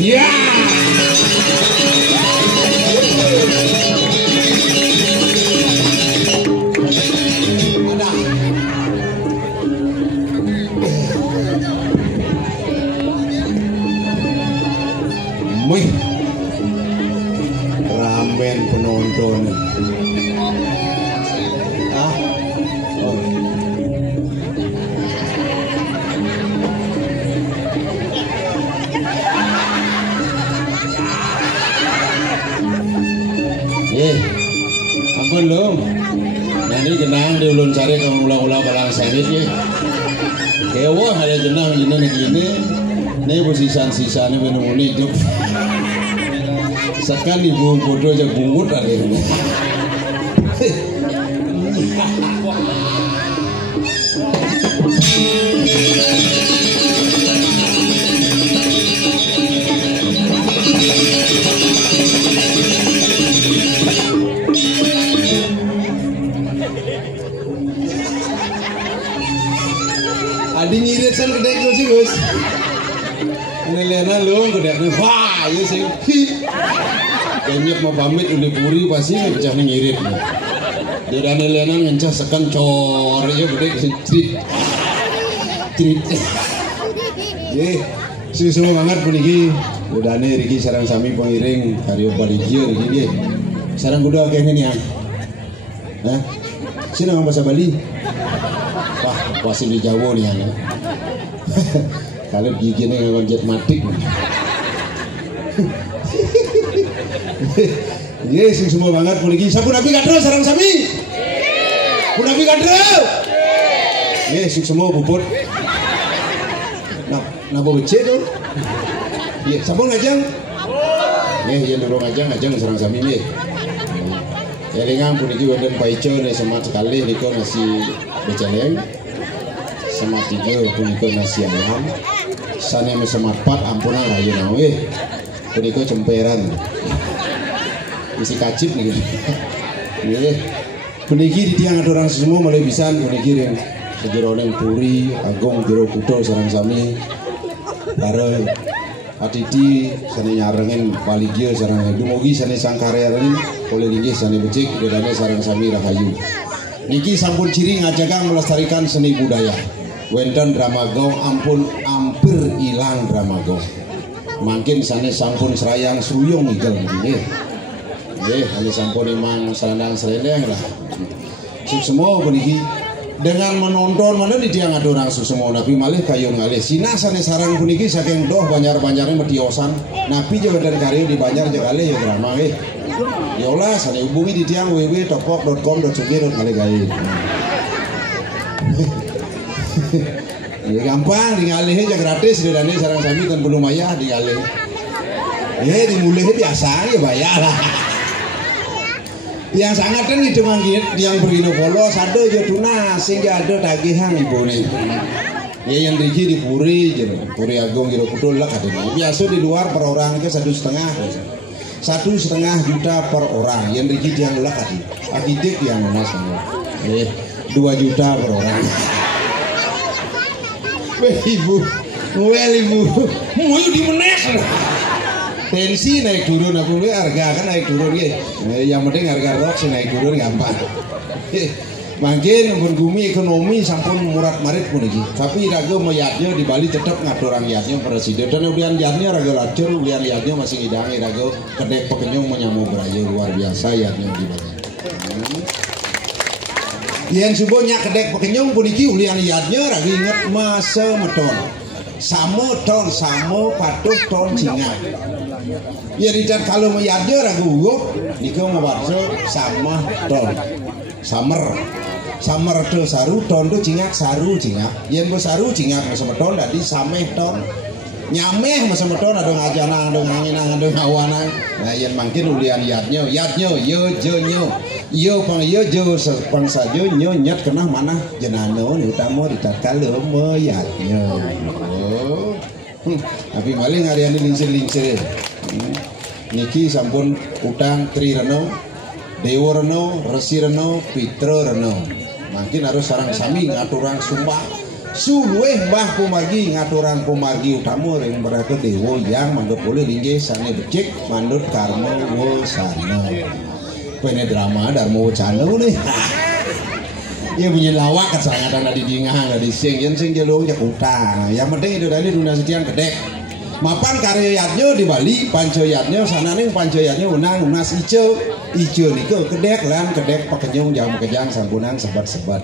Ya. Wih, ramen penonton. Ah, oh. Ampun lho. Nanti jenang di ulun sari kamu ulang-ulang balang sari ya. Kewa ada jenang jenang gini. Ini posisan-sisanya benar-benar hidup. Sekan ibu bodoh aja bungut ada ini. Adi ngirit san kedek tuh sih Gus. Nelena lu kedek nih, wah ya sih. Kenyap mau pamit udah puri pasti pecah ngirit. Dia nelena ngencah sekan cor ya kedek cerit. Ye, susu banget puniki. Udah nih Riki sarang sami pengiring karyo baligio Riki dia. Sarang kuda kayaknya nih ya. Hah? Sini ngomong bahasa Bali. Wah, pasti di Jawa nih ya. Kalau giginya nggak jet matik. Yes, semua banget puniki. Sapu nabi kadro sarang sami. Pun nabi kadro. Yes, semua bubut. Nah, napa becek tuh? Iya, sapu ngajang. Ya dorong ngajang sarang sami nih. Ya dengan puniki wonten paico nih semat sekali niko nasi beceleng. Semat 3 puniko nasi ayam. Sane semat 4 ampunan rayu nawe. Puniko cemperan. Isi kacip nih. Nggih. Puniki di tiang ada orang semua mulai bisa puniki yang sejeroning puri, agung jero kutho sareng sami. Bareng Aditi sane nyarengin paligio sareng dumugi sane sangkarean oleh linggih sane becik dedane sareng sami rahayu. Niki sampun ciri ngajaga melestarikan seni budaya. Wenten Dramagong ampun hampir hilang Dramagong. Makin sane sampun serayang sruyung ngigel nggih. Nggih, ane sampun imang serandang serendeng lah. Semua puniki dengan menonton mana di tiang ada orang semua nabi malih kayu ngalih sina sane sarang puniki saking doh banjar-banjarnya mediosan nabi jawa dan karyo di banjar jagalih ya drama yolah sane hubungi di tiang www.topok.com.sg.ngalih ya gampang dingalih aja gratis di dane sarang sami kan belum bayar dingalih ya dimulai biasa ya bayar lah. Yang sangat kan itu manggil yang begini polos ada aja tunas sehingga ada tagihan ibu nih ya yang Riki di Puri gitu Puri Agung gitu betul lah katanya biasa di luar per orang itu 1,5 juta per orang yang Riki yang lah katanya akidik yang mas 2 juta per orang ibu mau di menek tensi naik turun aku harga kan naik turun ya yang penting harga rok sih naik turun gampang makin bergumi ekonomi sampun murah marit pun iki tapi raga mayatnya di Bali tetap ngadorang yatnya presiden dan ulian yatnya raga lacur ulian yatnya masih ngidangi raga kedek pekenyong menyamu beraya luar biasa yatnya di Bali yang subuhnya kedek pekenyong pun iki ulian yatnya raga inget masa meton samo ton samo patuh ton jingat ya ricat kalau mayatnya raga ugup nikah mabarso sama ton samer do saru ton do jingak saru jingak yen bo saru jingak masa meton dadi sameh ton nyameh masa meton ada ngajana ada nganginang ada ngawana nah yen mangkin ulian yatnya yo jonyo yo pang yo jo pang sajo nyo nyat kena mana jenano utama ricat kalau mayatnya tapi maling harian lingsir niki sampun utang Tri Reno Dewa Reno, Resi Reno, Pitra Reno. Makin harus sarang sami ngaturang sumpah Sulueh Mbah Pomargi ngaturan Pomargi utama ring mereka dewa yang mandut boleh ringgih sane becik mandut karma wosana. Pene drama Darmo Wacana nih. Ya punya lawak kesangan ada di dingah ada di sing jelung ya utang. Yang penting itu dari dunia setian kedek. Mapan karyatnya di Bali, pancoyatnya sana nih pancoyatnya unang unas ijo niko kedek lan kedek pakenyung jam kejang sampunan sebat-sebat.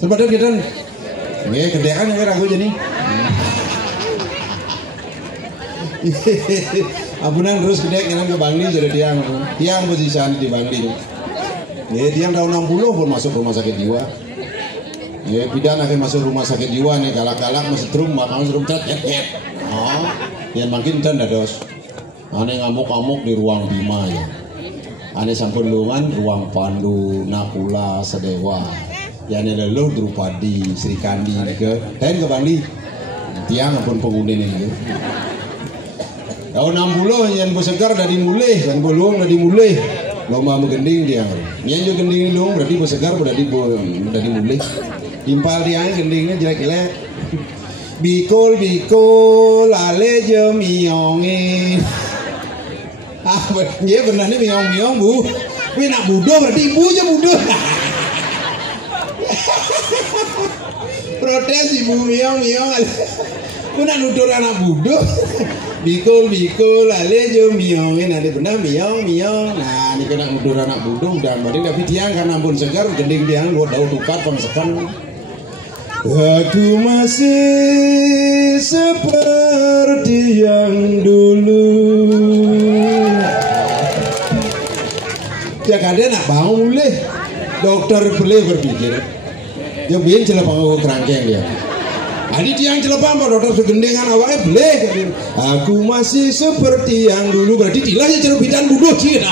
Sebat kita, nih kedekan yang aku jadi. Ampunan terus kedek yang ke Bangli jadi tiang posisian di Bangli. Ya tiang tahun 60 pun masuk rumah sakit jiwa. Ya bidan akhirnya masuk rumah sakit jiwa nih galak-galak masih trum makan trum cat. Yang makin dan dados. Ane ngamuk-ngamuk di ruang Bima ya. Ane sampun lungan ruang Pandu, Nakula, Sedewa. Yang leluh Drupadi, Sri Kandi ke. Dan ke Bangli. Tiang pun penghuni ini. Tahun 60 yang bersegar dah dimulai, yang belum dah dimulai. Lomba menggending dia. Yang juga gending dong berarti bersegar berarti dimulai. Timpal dia gendingnya jelek-jelek. Bikol ale je miongin. Dia benar nih miong bu. Tapi nak budo berarti ibu aja budo. Protes ibu miong. Aku nak nudur anak budo. Bikol ale je miongin. Nanti benar miong. Nah ini kena nudur anak budo. Dan berarti tapi tiang karena ampun segar gending tiang luar daun tukat pangsekan. Aku masih seperti yang dulu. Ya kadang nak bangun mulai. Dokter boleh berpikir. Ya biar celepang aku kerangkeng dia. Adi tiang celepang pak dokter segendengan awalnya boleh. Aku masih seperti yang dulu. Berarti tilahnya celupitan buduh sih.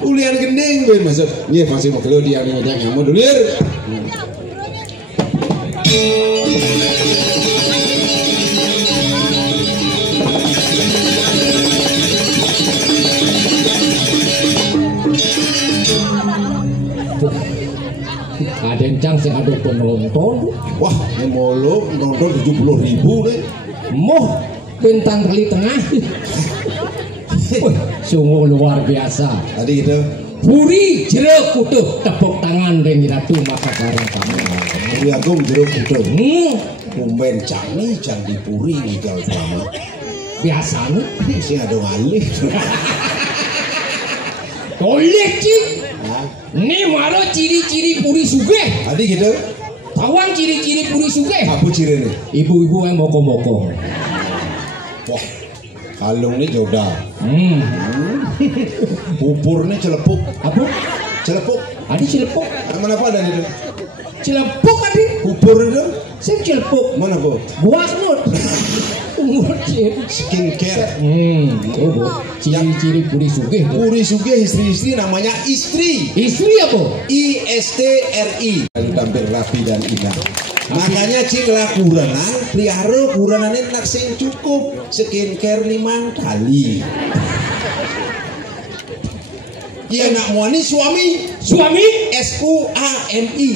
Ulian gending ben masuk. Nih masih mau keluar dia ngejak nyamu dulu. Ada yang sing ada penonton. Wah, ini molo nonton 70.000 deh. Moh bintang kali tengah. Sungguh luar biasa. Tadi gitu. Puri jeruk kutuh tepuk tangan dengan Ratu Makassar kamu. Puri Agung jeruk kutuh. Kumben cani candi puri tinggal drama. Biasanya sih ada ngalih. Golek cik. Ini maro ciri-ciri puri sugih. Tadi gitu. Tawang ciri-ciri puri sugih. Apa ciri ini? Ibu-ibu yang moko-moko. Wah, kalung ini jodoh. Pupurnya celepuk. Apa? Celepuk. Adi celepuk. Mana apa ada itu? Celepuk adi. Pupur itu? Saya celepuk. Mana bu? Buah nut. Skincare. Ciri-ciri puri sugih. Puri sugih istri-istri namanya istri. Istri apa? ISTRI. Lalu tampil rapi dan indah. Makanya cing lah kuranan, pelihara kuranan ini nak sing cukup skincare 5 kali. Iya nak muani suami. Suami? SUAMI.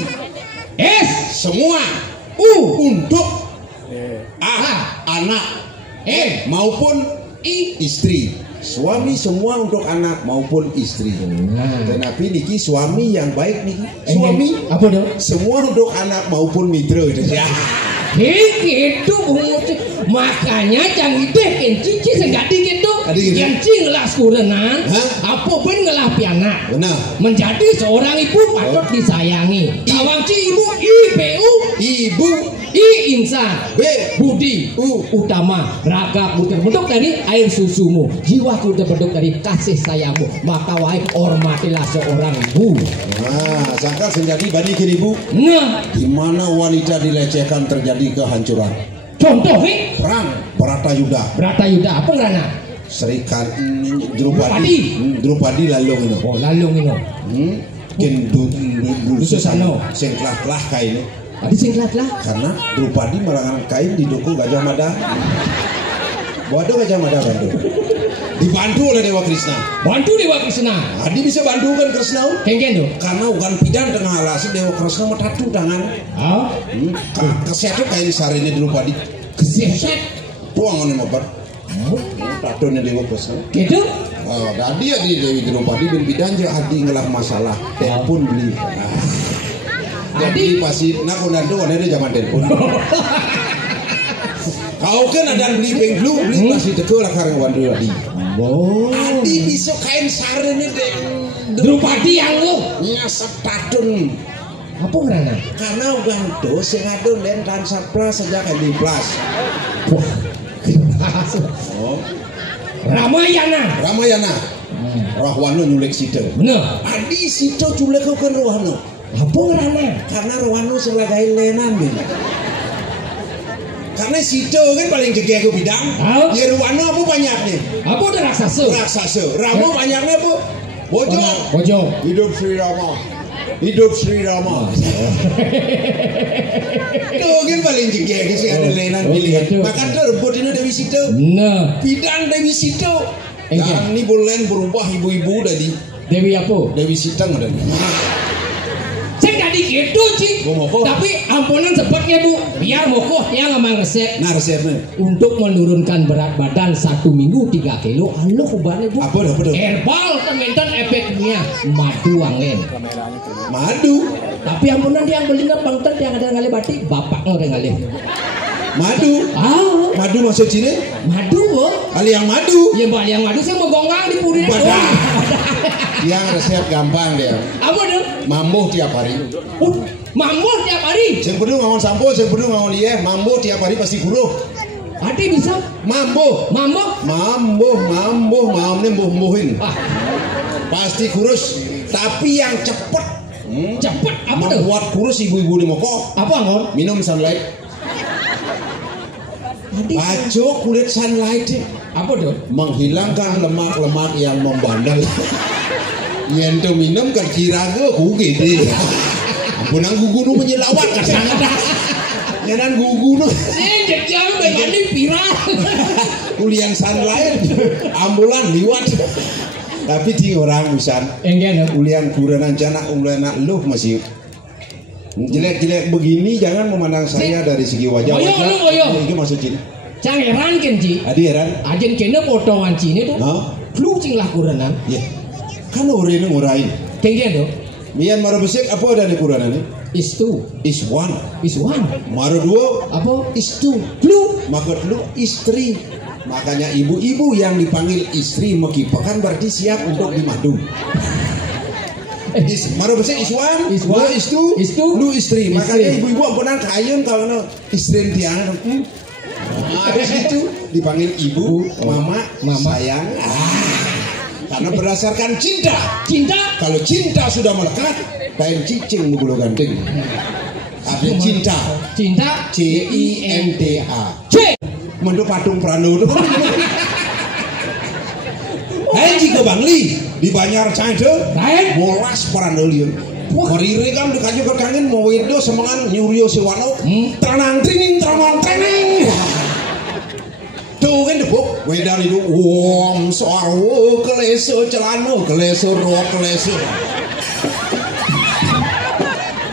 S semua. Untuk anak. Maupun istri. Suami semua untuk anak maupun istri. Tetapi niki suami yang baik niki. Suami apa dong? Semua untuk anak maupun mitra itu ya. Itu makanya jangan deh kencici senggadi gitu. Yang ngelah kurenan, apa pun ngelah pianak. Benar. Menjadi seorang ibu patut disayangi. Kawang ibu ibu insan budi utama raga bentuk dari air susumu, jiwaku terbentuk dari kasih sayangmu, maka wahai hormatilah seorang ibu. Nah, sangka menjadi bandingin ibu. Nah, di mana wanita dilecehkan terjadi kehancuran. Contoh perang Bratayuda apa ngerana? Serikat Drupadi lalung ini. Oh lalung ini. Dususano sing kelah kain. Adi sing kelah karena Drupadi melarang kain didukung Gajah Mada. Bodoh Gajah Mada bantu. Dibantu oleh Dewa Krishna. Bantu Dewa Krishna. Adi bisa bantu kan Krishna? Kengken tuh. Karena bukan pidan tengah alasan Dewa Krishna mau tatu tangan. Oh. Kesehat kayak sari ini dulu padi. Kesehat. Puangan ini mabar. Tatu nih Dewa Krishna. Gitu? Tadi ya di Dewi Drupadi bin bidan je adi ngelah masalah. Telepon beli. Jadi pasti nak konando ada zaman telepon. Kau kan ada beli benglu beli pasti teko lah karang wandu adi. Oh. Adi bisa kain sari ini deh. Drupadi yang lu Nyasap tatun. apa ngerana? Karena uganto sing adon len tansah plus sejak di plus. Oh. Ramayana. Rahwana nyulik Sita. Bener. Adi Sita culek kau kan Rahwana. Apa ngerana? Karena Rahwana sebagai lenan bin. Karena Sita kan paling jegeh ke bidang. Ya Rahwana apa banyaknya? Apa udah raksasa? Rama banyaknya apa? Bojo. Hidup Sri Rama. Tuh kan paling jegeh sih ada lenan pilih. Maka tuh rebut ini Dewi Sita. Nah. Bidang Dewi Sita. Dan ini boleh berubah ibu-ibu dari Dewi apa? Dewi Sita ada. Saya tadi gitu sih. Tapi ampunan sebetnya Bu, biar mokoh yang ngamang resep. Nah resepnya untuk menurunkan berat badan 1 minggu 3 kilo. Aloh obatnya Bu. apa tuh? Herbal temen efeknya madu wangen. Madu. Tapi ampunan yang beli nggak bangten yang ada ngalih batik bapak nggak ngalih. Madu. Madu maksud sini? Madu Bu. Ali yang madu. Iya Mbak, yang madu saya mau gonggang di puri. Yang resep gampang dia. Apa tuh? Mambo tiap hari. Mambo tiap hari. Yang perlu ngawon sampo, yang perlu ngawon dia. Mambo tiap hari pasti guruh. Hati bisa. Mambo mbohin. Pasti kurus. Tapi yang cepet. Cepet apa tuh? Membuat kurus ibu-ibu di moko. Apa Ngor? Minum sunlight. Bajo kulit sunlight. Apa tuh? Menghilangkan lemak-lemak yang membandel. Yang tuh minum kan kira gue gede. Ampunang gugu menyelawat kan sangat. Nyanan gugu jejak begini viral. Kulian sunlight, ambulan liwat. Tapi di orang misan. Enggak. Kulian kurenan jana ulana lu masih jelek-jelek begini jangan memandang saya dari segi wajah. Ini maksud Cina. Cang heran kan Ci? Adi heran. Ajen kena potongan Cina tuh. Flu cing lah kurenan. Iya. Kan orang ngurain. Kenggen tuh. Mian maro besek apa ada di kurenan ini? Is one. Maro dua apa? Is two. Flu. Maka flu istri. Makanya ibu-ibu yang dipanggil istri mekipakan berarti siap untuk dimadu. Maro besek is one. Is two. Lu istri. Makanya ibu-ibu ampunan kayun kalau istri tiang. Habis itu dipanggil ibu, mama, sayang. Karena berdasarkan cinta. Kalau cinta sudah melekat, kain cicing mugulu gandeng. Ada cinta. CINTA. Menurut patung prano itu. Lain jika Bangli di Banyar Cahaya, bolas prano liun. Korire kan dikaji berkangen mau wedo semangan nyurio sewano. Tranang training. Tuh kan debuk wedar itu wong soal keleso celano keleso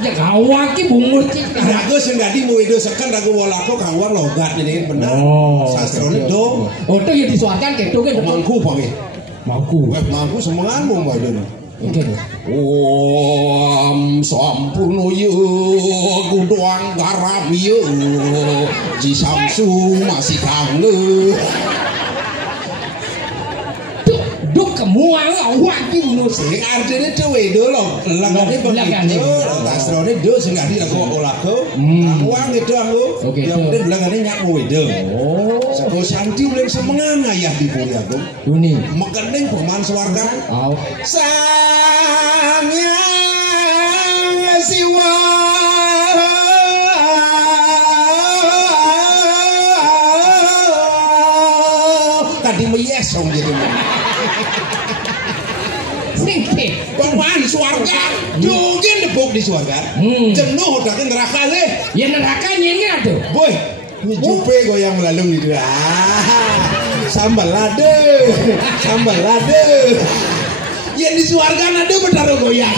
ya kawak ki bungut ki rago sing dadi mau wedo seken rago walako kawak logat ini bener sastrone do itu ya disuarkan keto kan mangku panggil mangku semangan mau wedo sampurno yu gudang garam yu Ji Samsu masih kangen duk kemuang awak ki ngono sing artine dhewe do lho lagane tastrone do sing gadi lagu olago awang itu aku yang penting belakane nyak wedo seko santi mulai semengan ayah di puri aku ini mekening peman swarga sanyang siwa tadi meyesong gitu peman swarga juga debuk di swarga jenuh udah ke neraka deh ya neraka nyengat tuh boy ini jupe goyang melalung gitu Sambal lade. Sambal lade. Yang di suarga ada betaro goyang.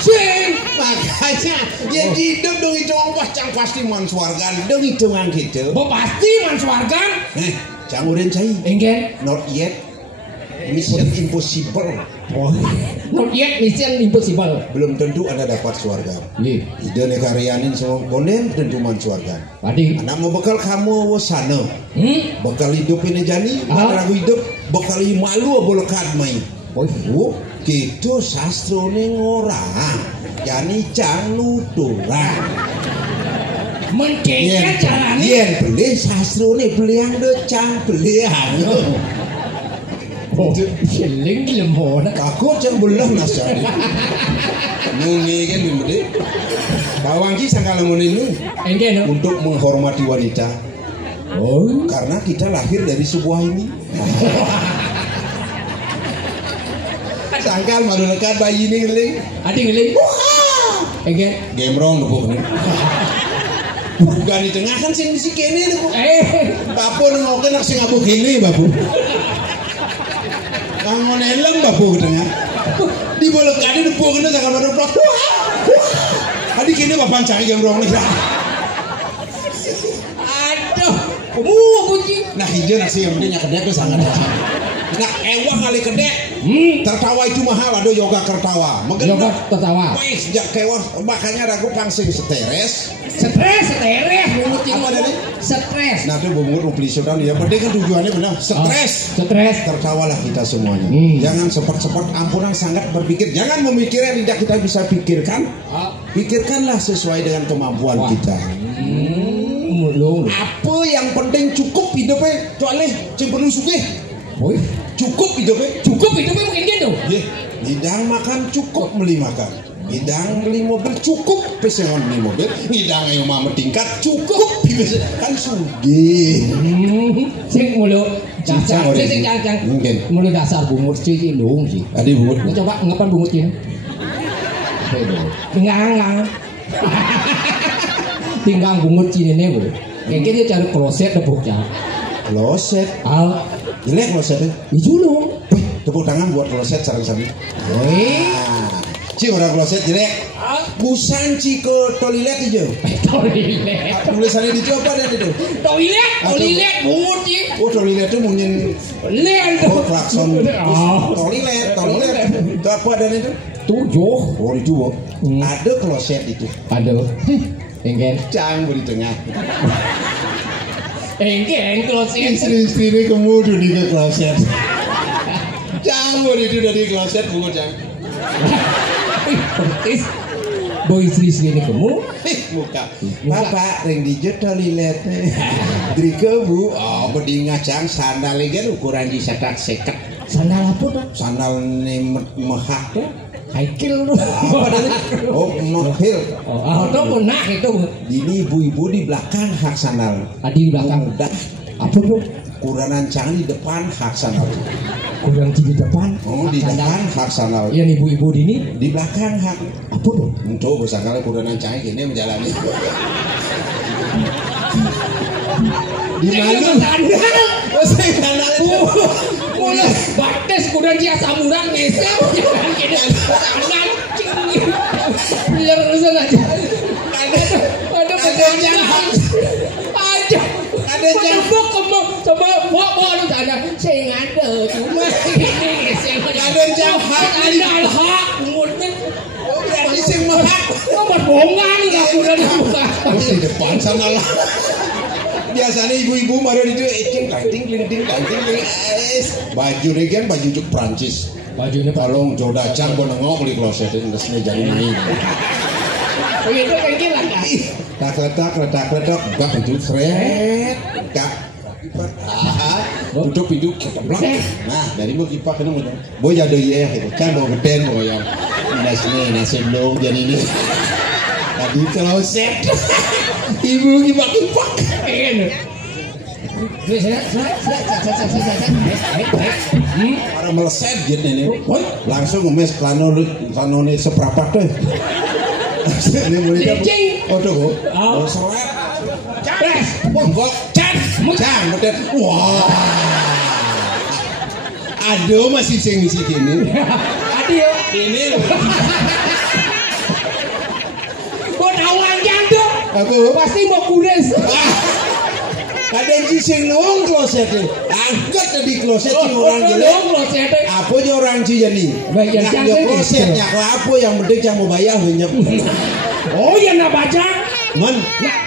Sing makanya yang di hidup dong hitungan pacang pasti man suargan dong hitungan gitu. Bo pasti man suargan. Jangurin cai. Enggen. Not yet. Mission impossible. Oh, not yet mission impossible. Belum tentu Anda dapat suarga. Iya. Ide nekarianin semua bonen tentu man suarga. Padi. Anak mau bekal kamu wasana. Bekal hidup ini jani, ragu hidup bekal malu bolokat main. Oh, gitu sastro ning orang. Jani jangan nuturang. Mengkengnya caranya. Yen beli sastro nih beliang decang beliang. Oh, seling lemho nak. Aku jangan belah nasari. Nuni kan bimde. Bawang ki sangkala ini Enggen. untuk menghormati wanita. Oh, Karena kita lahir dari sebuah ini. Sangkal malu lekat bayi ini ngeling. adi ngeling. Enggen. Gemrong nupuk nih. Bukan di tengah kan sing misi kene nupuk. Bapu nengokin nak sing ngabuk gini bapu. Kangon elem bapu ke tengah. Di bolak kadi nupuk kena jangan pada plak. Adi kene bapan cari gemrong nih. Aduh, kamu bunyi. Nah hijau nasi yang pentingnya kedek tuh sangat. Nah ewah kali kedek. Tertawa itu mahal ada yoga tertawa. Yoga tertawa. Wih sejak kewas makanya aku pangsing stres. Stres. Apa tadi? Stres. Nah itu bumur mau beli sudah ya. Penting kan tujuannya benar. Stres. Stres. Tertawalah kita semuanya. Jangan sepet-sepet ampunan sangat berpikir. Jangan memikir yang tidak kita bisa pikirkan. Pikirkanlah sesuai dengan kemampuan kita. Apa yang penting cukup hidupnya. Soalnya yang perlu sugih. Cukup hidupnya Mungkin gitu. Bidang makan cukup beli makan. Bidang beli mobil cukup pesengon beli mobil. Bidang yang mau tingkat cukup kan sugih. Sing mulu dasar sing mungkin mulu dasar bungut sih dong sih. Adi bungut. Coba ngapain bungut ini? Tinggang. Tinggang bungut sini nih bu. Kayak dia cari kloset debuknya. Kloset. Jelek klosetnya. Hijau dong. Tepuk tangan buat kloset sarang-sarang. Ci orang kloset jelek. Busan ci ke toilet aja. Toilet. Tulisannya di apa dan itu? Toilet bungut sih. Oh toilet itu mungkin. Klakson. Toilet. Itu apa dan itu? 7. Oh itu. Ada kloset itu. Ada. Enggen. Cang di tengah. Enggen kloset. Istri-istri kemudian di kloset. Cang itu dari kloset bungut cang. Pertis. Boy istri-istri ini kamu. Muka. Bapak ring di toilet. Dari kebu. Oh bedinga cang sandal kan ukuran di setak seket. Sandal apa tuh? Sandal ini mehak tuh. Haikil lu. Oh, nohil. Oh, itu benar itu. Ini ibu-ibu di belakang hak sandal. Adi di belakang. Udah. Apa tuh? Kuranan cang di depan hak sandal. Kurang di depan. Oh, di depan hak sandal. Yang ibu-ibu ini di belakang hak. Apa tuh? Untuk besar kali kuranan cang ini menjalani. Di mana? Sandal. Oh, sandal itu. Mulai bates kurang dia samuran ngesel jangan kena sandal cing. Biar urusan aja. Ada yang sama bawa lu ada saya ada cuma ini saya ada yang hak umurnya berarti sing mahak nomor bongan lah udah dibuka di depan sana lah. Biasanya ibu-ibu baru itu ting baju ini kan baju juk Prancis bajunya tolong jodoh cang bonengok beli kloset ini resmi jadi naik begitu kayak gila kan letak buka pintu seret kak tutup pintu keblak nah dari mau kipak kena mau boy jadi ya itu kan bawa geden bawa yang nasi belum jadi ini tadi kloset ibu kipak orang meleset gitu ini langsung ngemes klano ini seprapat deh ini mulai oh seret bonggol cang betul wah Aduh masih sing isi kini. Adio. Ini lho. Kok awang janduk? Apa? Pasti mau kures. Kadang sing nuang kloset angkat di kloset Oh, orang oh, jelek. oh, kloset. Apa aja orang jadi? Baik, yang Nyak cantik kloset itu. nyak apa yang penting yang mau bayar banyak. Oh ya nak baca. Man,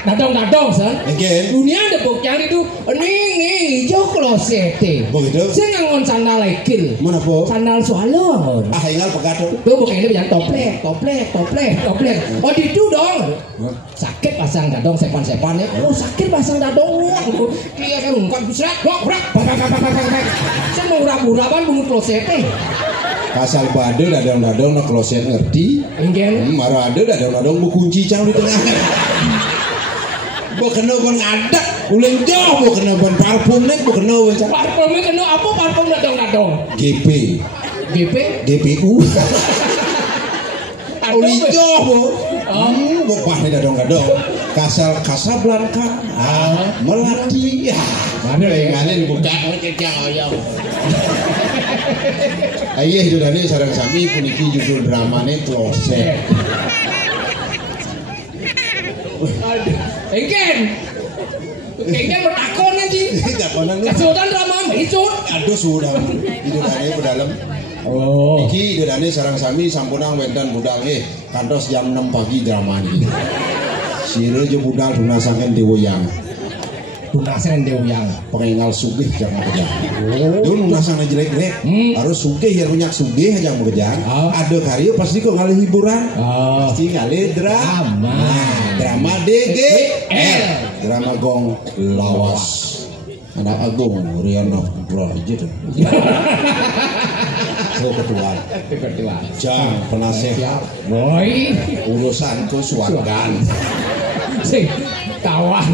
Nah, dadong san. again. Dunia ada buktian itu. Ning hijau kloset. Begitu. Saya ngangon sandal lekil. Mana po? Sandal swallow angon. Ah, ingal pegato. Tuh bukan ini jangan toplek. Oh itu dong. Sakit pasang dadong sepan-sepan ya. Oh sakit pasang dadong. Kia kan ngungkap serak. Rak. Saya mau urap-urapan bungut kloset. Kasal bade dadang-dadang nak kloset ngerti. Enggak. Maro ada dadang-dadang berkunci cang di tengah. Bo kena kon ngadak, uleng jauh bo kena ban parfum nek bo kena we cang. Parfumnya kena apa parfum dadong-dadong? GP, GP. GPU. Uli jauh bo. Oh. Bo pah nih dadang-dadang. Kasal Casablanca, Melati. Ya. Mana nganen buka kecang oyong. Ayo itu dari sarang sami puniki judul dramane kloset. Engken bertakon aja. Takonan lu. Kesudan drama itu. Aduh sudah. Itu dari dalam. Oh. Iki itu dari sarang sami sampunang wendan budal kantos jam 6 pagi dramani. Sire je budal dunasangen dewoyang. Dunasan dewyang. Pengengal sugih jangan kerja. Oh. Dulu nasang jelek-jelek. Harus sugih ya banyak sugih aja mau kerja. Ada karya pasti kok ngalih hiburan. Pasti ngalih drama. Drama DGL. Drama gong lawas. Anak agung Riana Bro aja tuh. Ketua. Jang penasehat. Boy. Urusanku suargan. Sing kawan.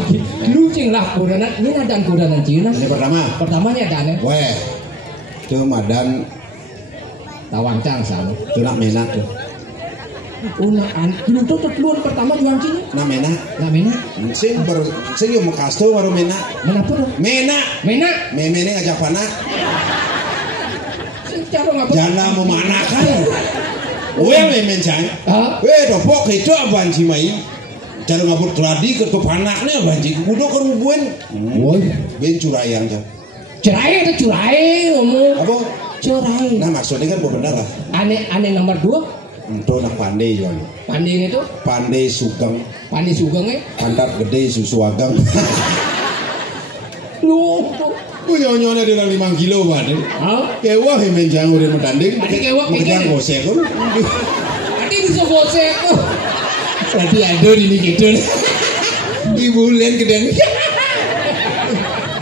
Lu cing lah kudanan. Ini ada kudanan Cina. Ini pertama. Pertamanya ada nih. Weh. Itu madan Tawancang sama. itu nak menak tuh. Lu tuh keluar pertama juang Cina. Nak menak. Lah mena. Sing yang mau kasto baru menak. Menapa dong? Menak. Mena. Mene ngajak panak. Sing cara ngapa? Jangan mau manakan. Weh memen cang. Hah? Weh dopok itu abanci mai. Cara ngabut keladi ke panaknya abanci. Kudo kerubuen. Woi. Ben curayang cang. Cerai itu cerai ngomong. Apa? Cerai. Nah maksudnya kan benar lah. Aneh nomor 2. Itu nak pandai yang. Pandai itu. Pandai sugeng. Pandai sugengnya. Pantat gede susu agang. Lu. Nyonya dia 5 kilo banget. Hah? Kewah yang menjang udah medanding. Adi kewah menjang kekene. gosek kan. Adi bisa gosek. Berarti ada ini gitu. Ibu len gedeng.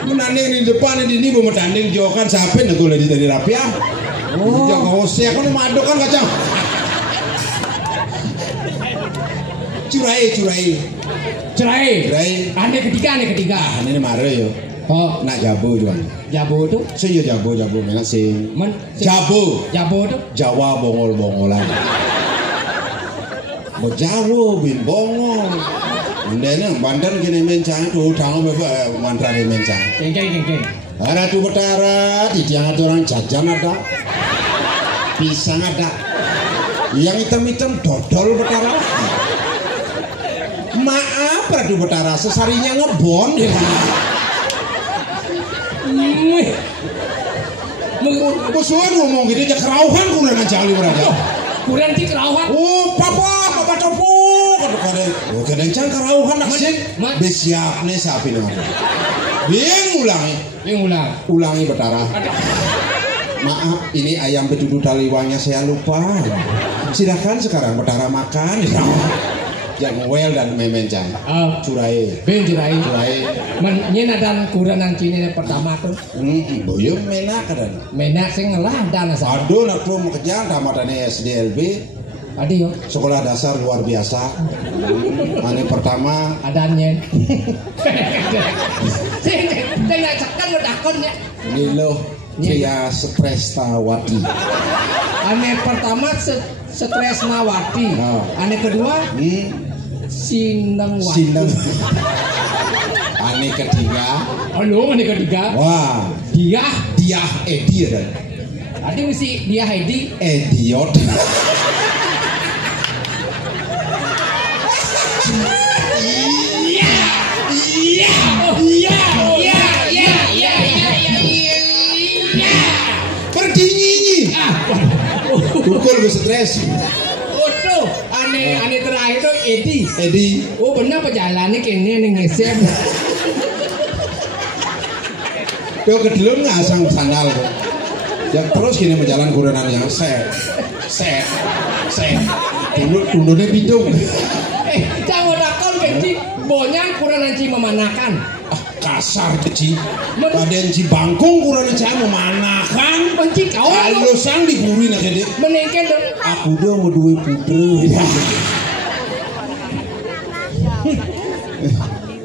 Menanding di depan ini mau medanding jokan sampai nego lagi dari rapiah. Oh. Jangan gosek kan madok kan kacang. Curai. Aneh ketiga. Ini marah yo. Oh, Nak jabo juang. jabo tuh. Saya jabo menak sing. Jabo tuh. Jawa bongol-bongolan. Jawa bin bongol. Ndene Banten kene mencang tuh tangan bebe mantra mencang. Geng. Ada tuh betara, tiang ada orang jajan ada. Pisang ada. Yang hitam-hitam dodol betara. Maaf Ratu Betara, sesarinya ngebon. Musuhan ngomong gitu aja kerauhan kurang aja kali berada. Kurang di kerauhan. Oh papa copo. Kadang cang kerauhan nak sih. Besiap nih sapi nama. Biang ulangi Betara. Maaf, ini ayam pedudu taliwangnya saya lupa. Silakan sekarang Betara makan. Yang well dan memencang. Curai. Nyena dan kuranan Cina pertama tuh. Boyo menak kadang. Menak sing ngelah dan asal. Aduh nak belum kejar tamatane SDLB. Adi yo. Sekolah dasar luar biasa. Ane pertama Adanya. Sing nak cekan berdakonnya. ini loh Tria Strestawati. Ane pertama stres Nawati. Ane kedua Sinang. Ane ketiga. Ane ketiga. Wah, Dia dia dan Tadi mesti dia Heidi. Idiot. Pergi nyinyi. Pukul gue stres. Waduh, aneh terakhir tuh Edi. Oh benar perjalanannya kayaknya nih ngesem. Kau kedelun ngasang sandal tuh. Ya terus gini berjalan kurenan yang set. Tunduknya bidung. Jangan dakon benci bonyang kurenan ci memanakan. Kasar kecil. Badan ci bangkung kurenan ci memanakan. Benci kau. Kalau sang digurui nak dek. Menengken dong. Aku dah mau duit putri.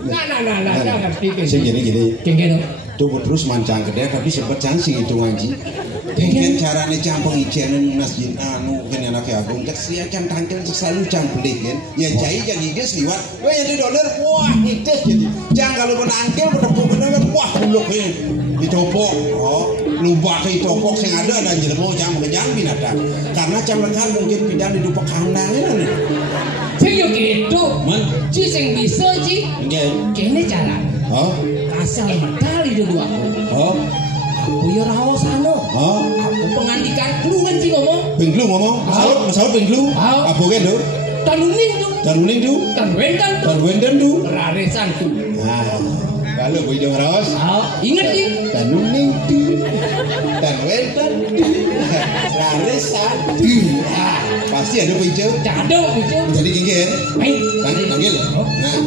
Nah, jangan ngerti. Gini. Gini. Tuh terus mancang gede tapi sempet cancing itu ngaji. Pengen carane campur ijen masjid anu kan anaknya agung cek sia can tangkel selalu camplik kan. Ya cai jadi ides liwat. Wah jadi dolar wah ides jadi. Jang kalau menangkel bertepuk bener wah buluk ditopok. Oh, lumbak ditopok sing ada dan jelema campur kejang binatang. Karena camplekan mungkin pindah di dupak kandangnya kan. Sing yo gitu. Ci sing bisa ci. Nggih. Kene cara. Oh. Asal medali dulu aku. Oh. Aku ya raos anu. Oh. Aku pengandikan lu kan sih ngomong. Benglu ngomong. Masalah benglu. Apa kan do? Tanuning tu. Tanwenden tu. Raresan tu. Nah. Kalau bujung raos. Ingat sih. Tanuning tu. Tanwenden tu. Raresan tu. Pasti ada bujung. Ada bujung. Jadi gini. Baik. Panggil. Nah.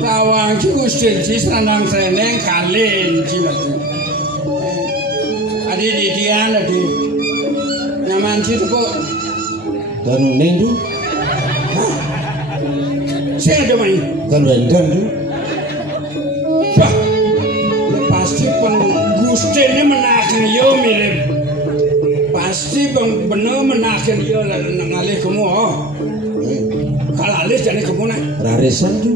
Tawang ki Gusti Sranang Seneng kalin ji maju. Adi di dian adi. Nyaman ci tuh. Tanuning tu. Saya ada mai. Tanwenden tu. Wah. Pasti pun Gusti ni menakan yo mirip. Pasti pun bener menakan yo ngalih kamu. Kalau alis jadi kamu nak. Raresan tu.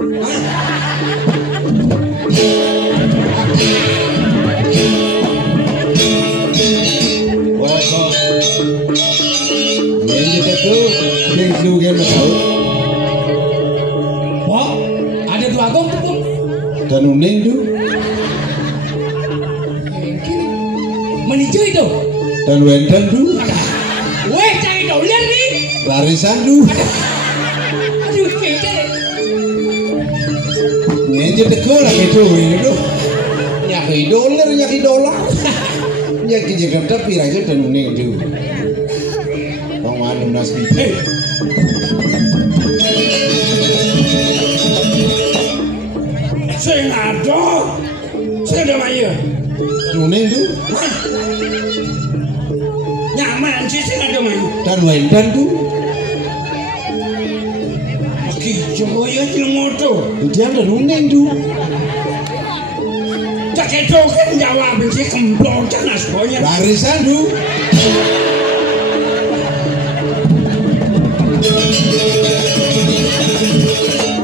Benglu game tahu. Wah, ada dua gong tu. Tanuning tu. Menicu itu. Tanwenden tu. Weh, cari dolar ni. Raresan tu. Aduh, kecil. Ngeje teko lah itu itu. Nyaki dolar. Nyaki Jakarta pirang tanuning tu. Pangan nasbi. Sing ya? Nuning tuh. Nyaman sih sing ada main. Dan wendan tuh. Kijo ya cilmoto. Dia ada nuning tuh. Tak kedo kan jawab sih kemplong canas bonya. Barisan tuh.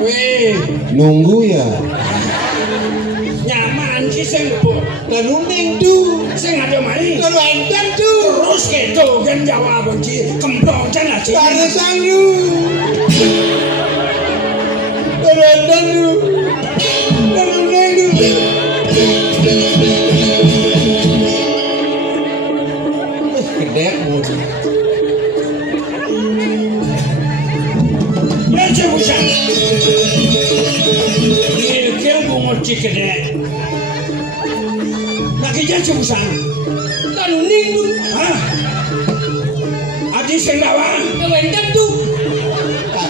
Weh, Nunggu ya. nyaman sih sing po. Dan nuning tuh. Sing ada main. Dan wendan tuh. Terus kedo kan jawab sih kemplong canas sih. Barisan tuh. Dan wendan tuh. Dan nuning tuh. Gede mulu. Ya cebusan. Dia bungo cikede. Lagi dia cebusan. Kan uning tuh. Hah? Adi sing lawan. Wendan tuh.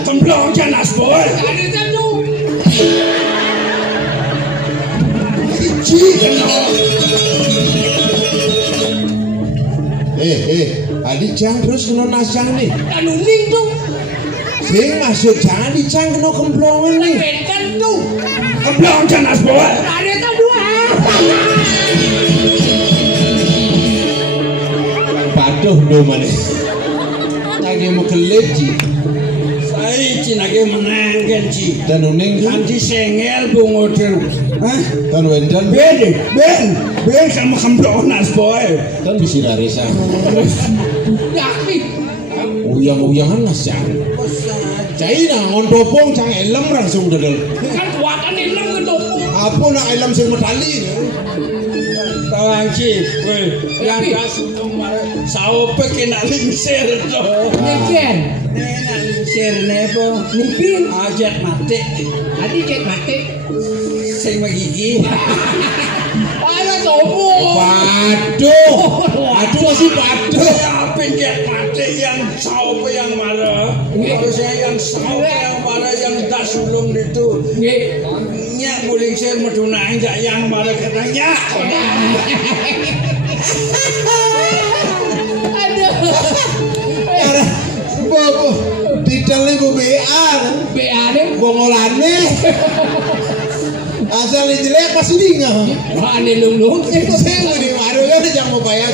Kemplong canas boy. Barisan tuh. Adik jang terus kena nasang nih. Kan uning tuh. Sing masuk jangan dicang kena kemplongan nih. Wendan tuh. Kemplong canas boy. Barisan tuh. Patuh do mana? Lagi mau kelip ji. Saya cina ke menang kan ci. Dan uning Nanti sengel bungo ter. Hah? kan wendan Ben kamu kemplong nas boy. kan bisa darisa. Yakin. Uyang-uyangan nasang. Cai na ngondopong cang elem langsung dedel. Kan kuatan ilmu gitu. Apa nak elem sing medali? Tawang ci, yang kasih kemarin saupe kena lingsir tuh. Niken. Kena lingsir nepo. Nipin. Ajat mati. Adi cek mati. Sing magigi. Ada sobo. Waduh. Aduh masih waduh. Apa yang mati yang saupe yang marah. Harusnya yang saupe yang marah yang tak sulung itu. Nggih. Nyak guling sir meduna enggak yang marah katanya. Aduh. Cara bobo didale bu BA. BA-ne Bongolane. Asal jelek pasti dingah. wah ane lung-lung. Sing di waduh kan jangan mau bayar.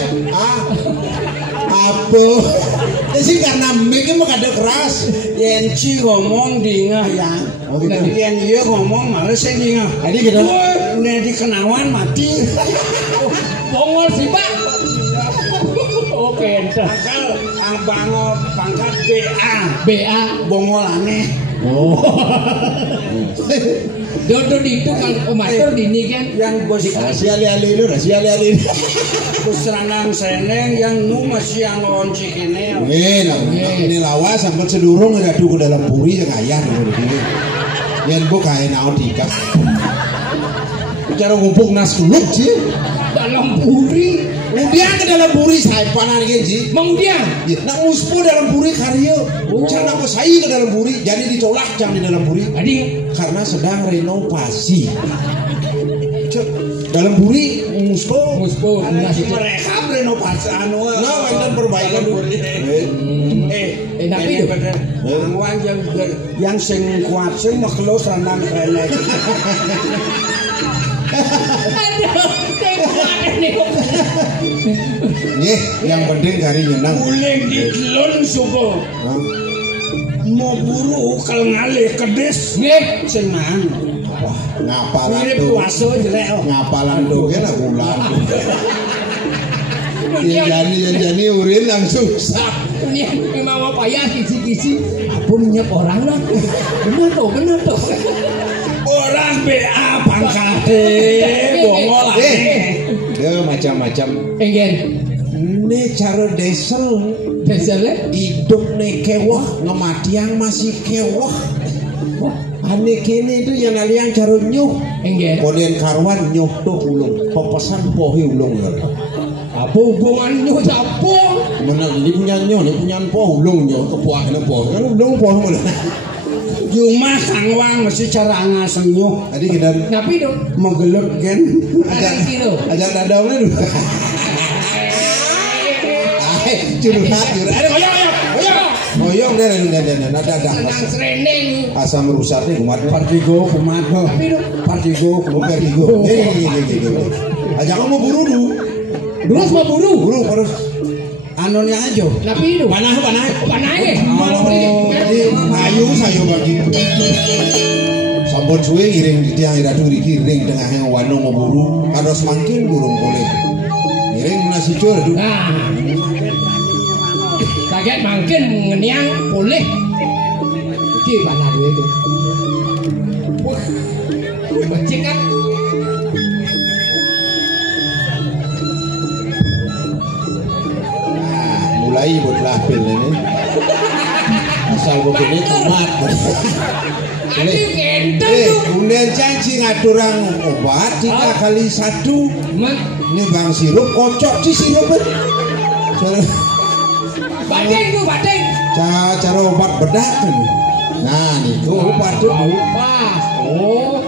Apa? Sih karena mikir mau kada keras. Yang ci ngomong dingah ya. Oh, gitu. Yang dia ngomong malah saya dingah. Jadi gitu. Nih di kenawan mati. Bongol sih, Pak. Oke, entah. Akal abang pangkat BA. BA. Bongolane. Oh. Dodo itu kan master dini kan. Yang bos Rahasia ali-ali lu, rahasia ali-ali. seranang seneng yang nu masih yang onci kene. Ini lawas sampai sedurung ngadu ke dalam puri yang ayah dulu begini. Yang bu kain naon dikak. Cara ngumpuk nas kuluk sih. Dalam puri. Kemudian ke dalam puri saya panan genji. Kemudian. Ya, nak muspo dalam puri karya. Jangan aku saya ke dalam puri. Jadi ditolak jangan di dalam puri. Tadi Karena sedang renovasi. Dalam puri muspo. Nasi mereka renovasi anu. Nah, mainan perbaikan puri. Tapi itu angwan yang sing kuat sing makhluk renang kene. Nggih, yang penting kari nyenang. Guling di telon supo. Mau buru kal ngalih kedes. nggih. Sing man. Wah, ngapalan Mirip tuh. puasa jelek. Ngapalan tuh kan bulan. Yang jani urin langsung sak. Ini memang apa ya kisi-kisi. Apa minyak orang lah. Benar tuh. Orang BA pangkate bongol Dia macam-macam. Engen. Ini cara desel. Deselnya. Hidup nih kewah, ngematian masih kewah. Ane kene itu yang aliang cara nyuh. Engen. Kemudian karuan nyuh tuh ulung. Pepesan pohi ulung. Apa hubungannya capung? Mana ini punya nyuh, ini punya poh ulung nyuh. Kepuakan poh. Kan ulung poh mana? Jumah sangwang mesti cara ngasenyuh. Tadi kita Ngapi dong. Menggelut kan. Ajak kilo. ajak dadangnya dulu. Curhat. Oyong deh. Senang serendeng. Asam rusaknya kumat. Partigo kumat. Partigo kumat. Partigo. Ajak kamu buru dulu. Terus mau buru. Buru harus. Anunya aja. Ngapi dong. Panah. Ayo saya bagi. Sampun suwe giring di tiang ira duri giring tengah yang wano mau buru. Kados makin burung boleh. Giring nasi cur. Nah. Kaget makin ngeniang boleh. Iki panah duwe itu. Wah. Becik kan. Mulai buat lapil ini. Asal begini tomat. Aduh kenteng tuh. Kemudian janji ngaturang obat 3 kali 1. Ini bang sirup kocok ci sirup. Badeng tuh badeng. Cara obat bedak kan. Nah niku obat tuh. Pas. Oh.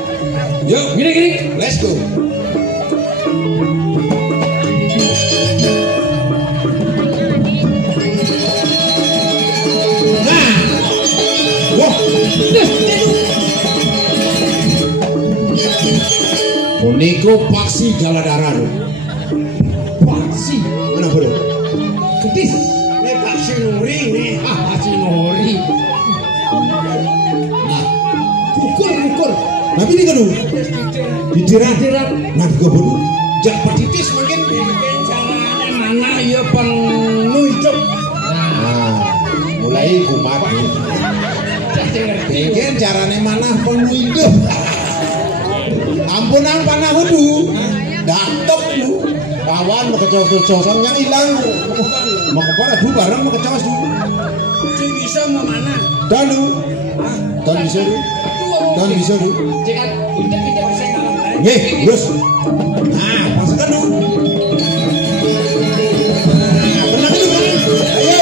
Yuk gini. Let's go. Niku paksi jala darah. Paksi. Mana bro? Ketis. Ini paksi nuri nih. Paksi nori. Nah, Ukur. tapi ini kan ditirat. Nah, gue bodoh. Jak petitis mungkin. Caranya mana ya penunjuk. Nah, mulai kumat. Mungkin caranya mana penunjuk. Ampun ang panah hudu. Datok lu. Kawan mau kecos-cocosan yang hilang. Mau kepada du bareng mau kecos du. Cing bisa mau mana? Danu. Dan bisa du. Jangan kita bisa ngalah. Nggih, terus. Nah, pasakan du. Tenang dulu. Ayo.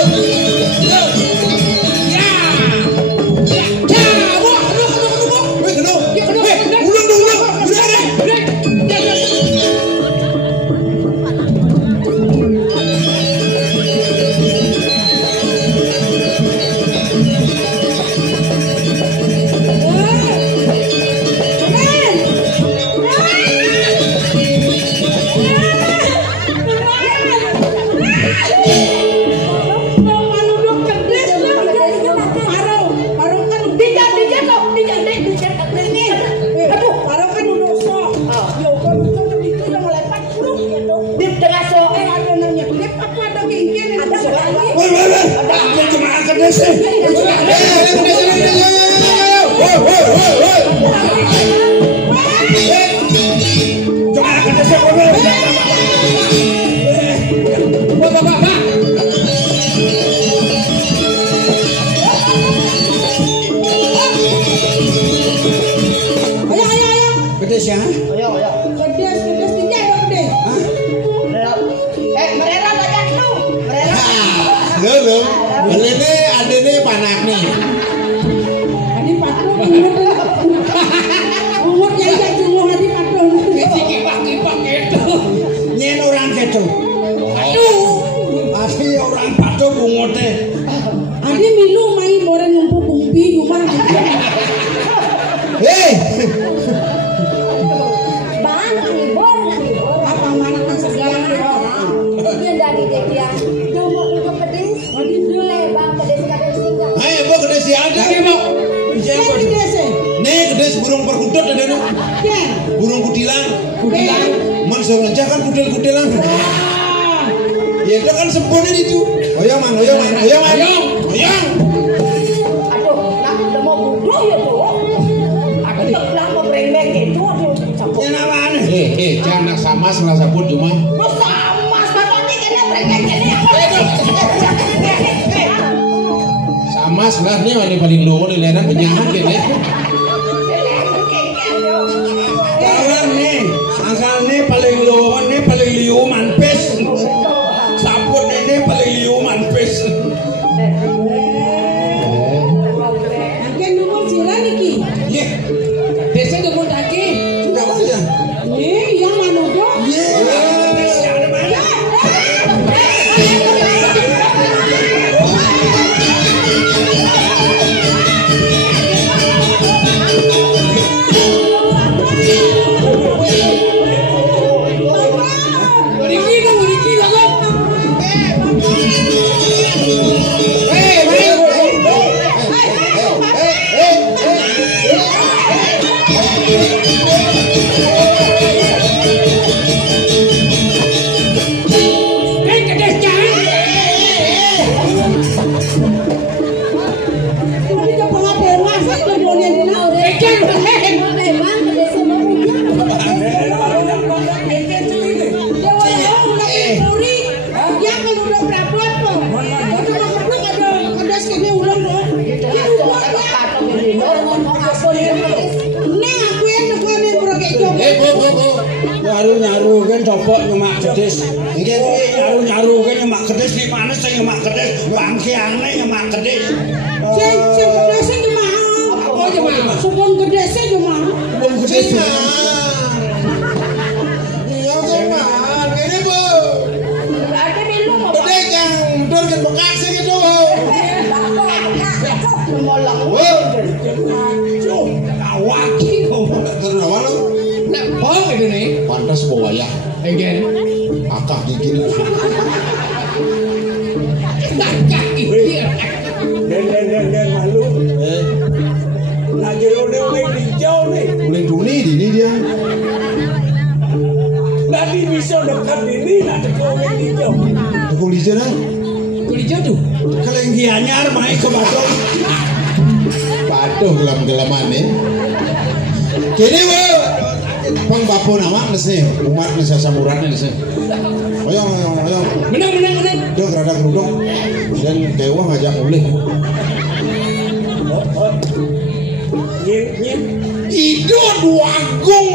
Desa itu pun kaki. Sudah ya. Yang mana dong? Nyaru kan copok nyemak gedis. Nyaru kan nyemak gedis di mana sing nyemak gedis? Bangkiane nyemak gedis. Sing gedese nyemak. Apa nyemak? Sebelum gedese nyemak. Bung gedis. Iya teman, ini Bu. Berarti minum apa? Gede kan, mundur kan Bekasi gitu Bu. Molong. Awaki ngomong. Terus apa lu? Nak bong itu nih. Pantas bawa ya. Again. Akak gigi. Takak iki. Den malu. Nah jero uling hijau nih. Uling duni di ini dia. Nanti bisa dekat ini nanti ke uling hijau. Tukul hijau dah. Kulijo tuh. Kelenggi anyar main ke Badung. Paduh gelam-gelaman nih. Kini Bu. Pang bapo nama nese, umat nese samuran nese. Ayo. Menang. Dok rada kerudung dan dewa ngajak ulih. Nyim. Itu duagung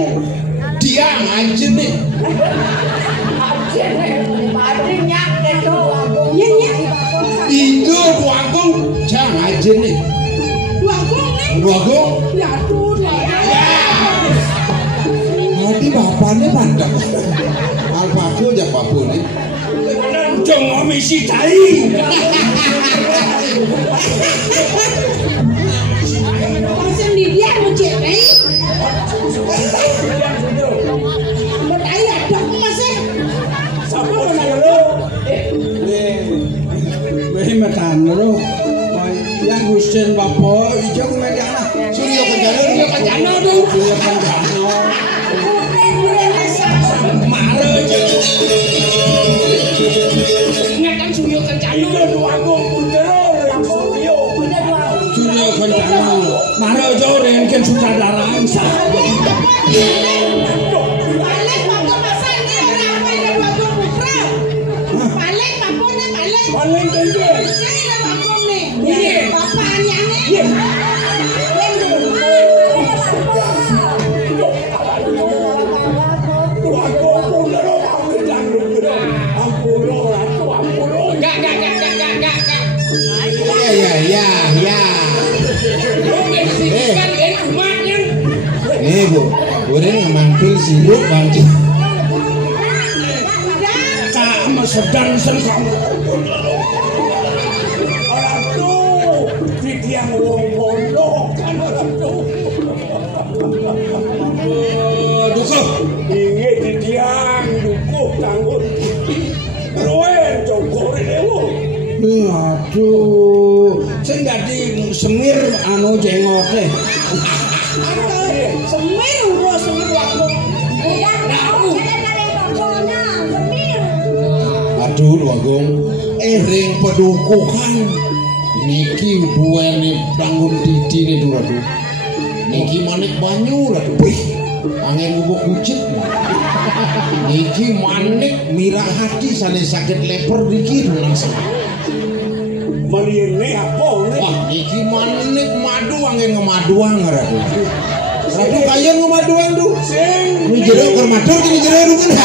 dia aja nih. Itu duagung jangan aja nih. Duagung. Tadi bapaknya pandang. Alpaku aja papu nih. Dong ngomisi tai. Pasang di dia mau cewek. Bertai ada masih. Weh metan lho. Yang Gusten Bapak ijo medana. Suryo Kencana tuh. Suryo Kencana. Mare Ingat kan Suryo Kencana. Iya duagung pundero yang Suryo. Suryo Kencana. Mare aja rengken sutradaraan sa. Balik pakai pasang ni orang apa yang bagus pukra. Balik pakai balik. Balik kenje. Ini dah bagus ni. Iya. Papa yang ni. Ya. Nih Bu, goreng ngamampil sibuk banci. Kak sedang sengkang. Orang tuh di tiang wong pondok kan orang tuh. Dukuh. Ingat di tiang dukuh tanggung. Ruen cokor dewo. Aduh, sing dadi semir anu jengote. Semir udah semir waktu. Aduh Duagung, ring pedukuhan. Niki duweni tanggung didi nih Duradu. Niki manik banyu lah. Wih, angin bubuk kucit. Niki manik mirah hati sane sakit leper niki langsung. Mariene apa nih? Wah, niki manik madu angin ngemaduang Radu. Radu kaya ngemaduang tuh. Sing Ini jeruk kermadur ini jeruk kan.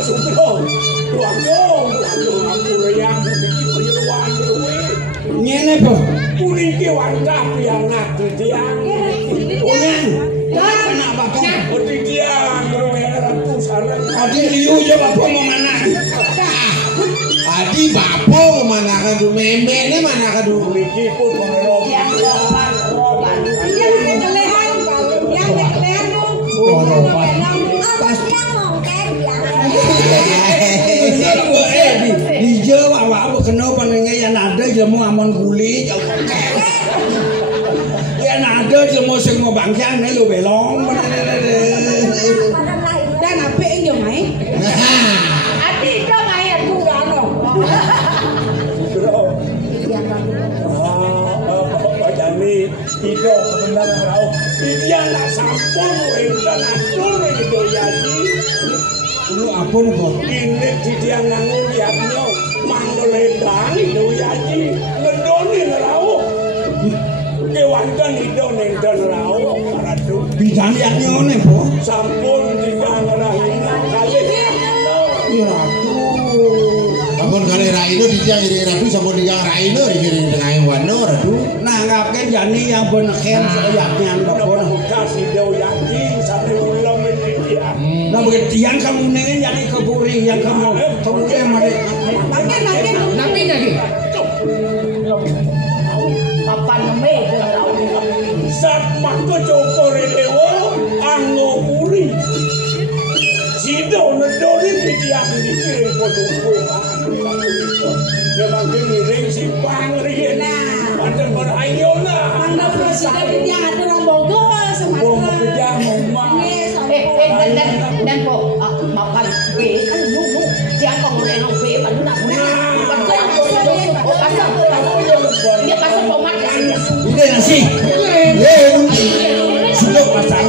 Sutro. Duagung aku reyang iki penyeluan duwe. Ngene, Bu. Kuning ki wangkap yang titiang. Unen. Anak bapak. Titiang. Ratu sarang. Adi liu je bapak mau mana? Adi bapo mana kadu membe ni mana kadu Miki pun roban. Yang roban. Yang kelehan. Yang kelehan tu. Pasti Di Jawa awak kenapa yang ada ilmu amon guli yang ada ilmu semua bangkang ni lu belong dan apa yang mai? Adi itu mai aku gano. Jadi itu sebenarnya rau dia nak sampun dan atur itu jadi lu apa nih kok ini dia nangun liatnya mangolendang itu jadi ngedonin rau kewantan itu nendon rau ratu bidang liatnya nih po sampun tiga ngerahin kali ratu ampun kali raino ditiang iri ratu sampun tiga raino dikirim dengan yang wano ratu nah ngapkan jani yang benekan sayapnya yang bakon kasih deu yaki sampai ulang mendidian nah begitu kamu nengen jadi keburi yang kamu yang Nanti lagi. Apa namanya? Sat maka cokore dewa anggo puri. Sido nedori dikiang dikirim kodoko. Memang miring si pangri. Nah, ada berayo lah. Mana presiden yang ada orang Bogor sama kerja mau dan kok makan B kan nunggu dia kok ngurang B baru nak dia pasang tomat ini nasi sudah pasang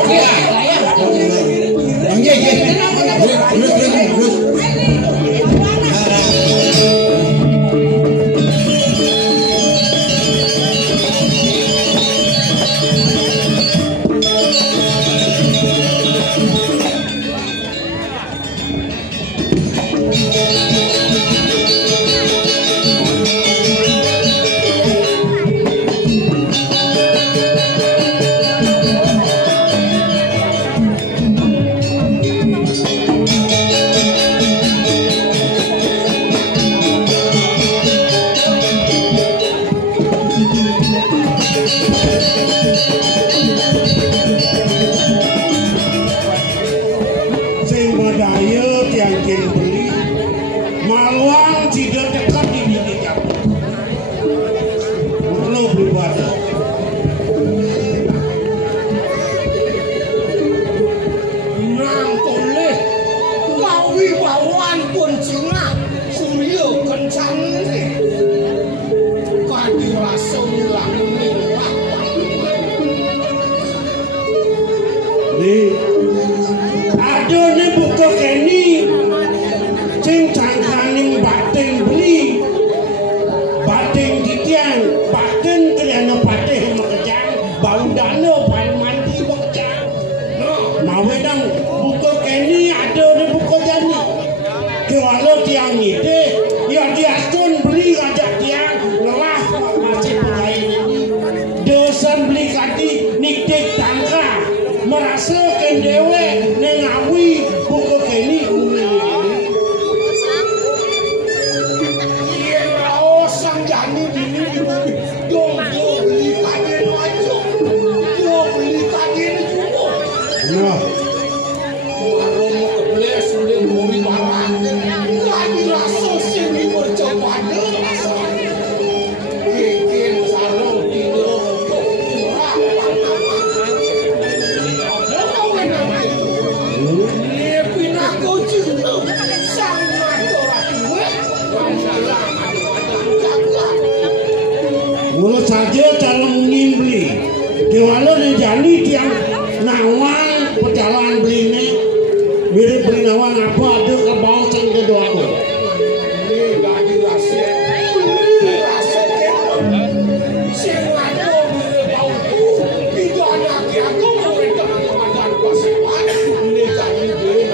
mulut saja dalam beli diwalo dijani tiang nawang perjalanan beli ini mirip beli nawang apa ada ke bawah sang kedua aku ini gaji rahasia siang aku mirip bau tu itu anak aku mereka mengajar pasipan ini gaji beli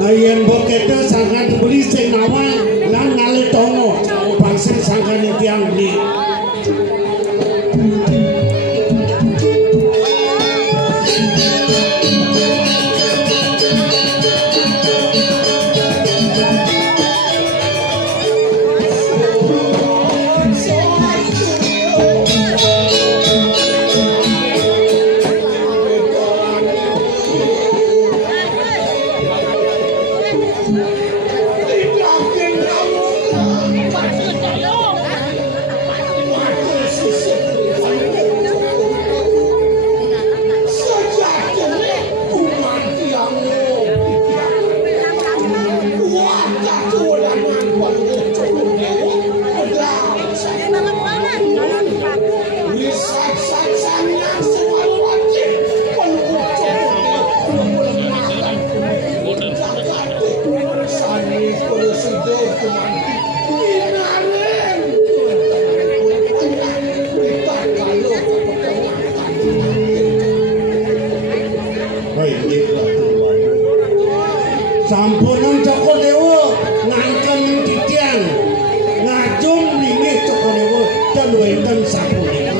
nah yang bekerja sangat beli senawang lan ngale tongo bangsa sangkane tiang beli Sampunang Joko Dewa ngangkem titian ngajum linggih Joko Dewa dan wenten sapunika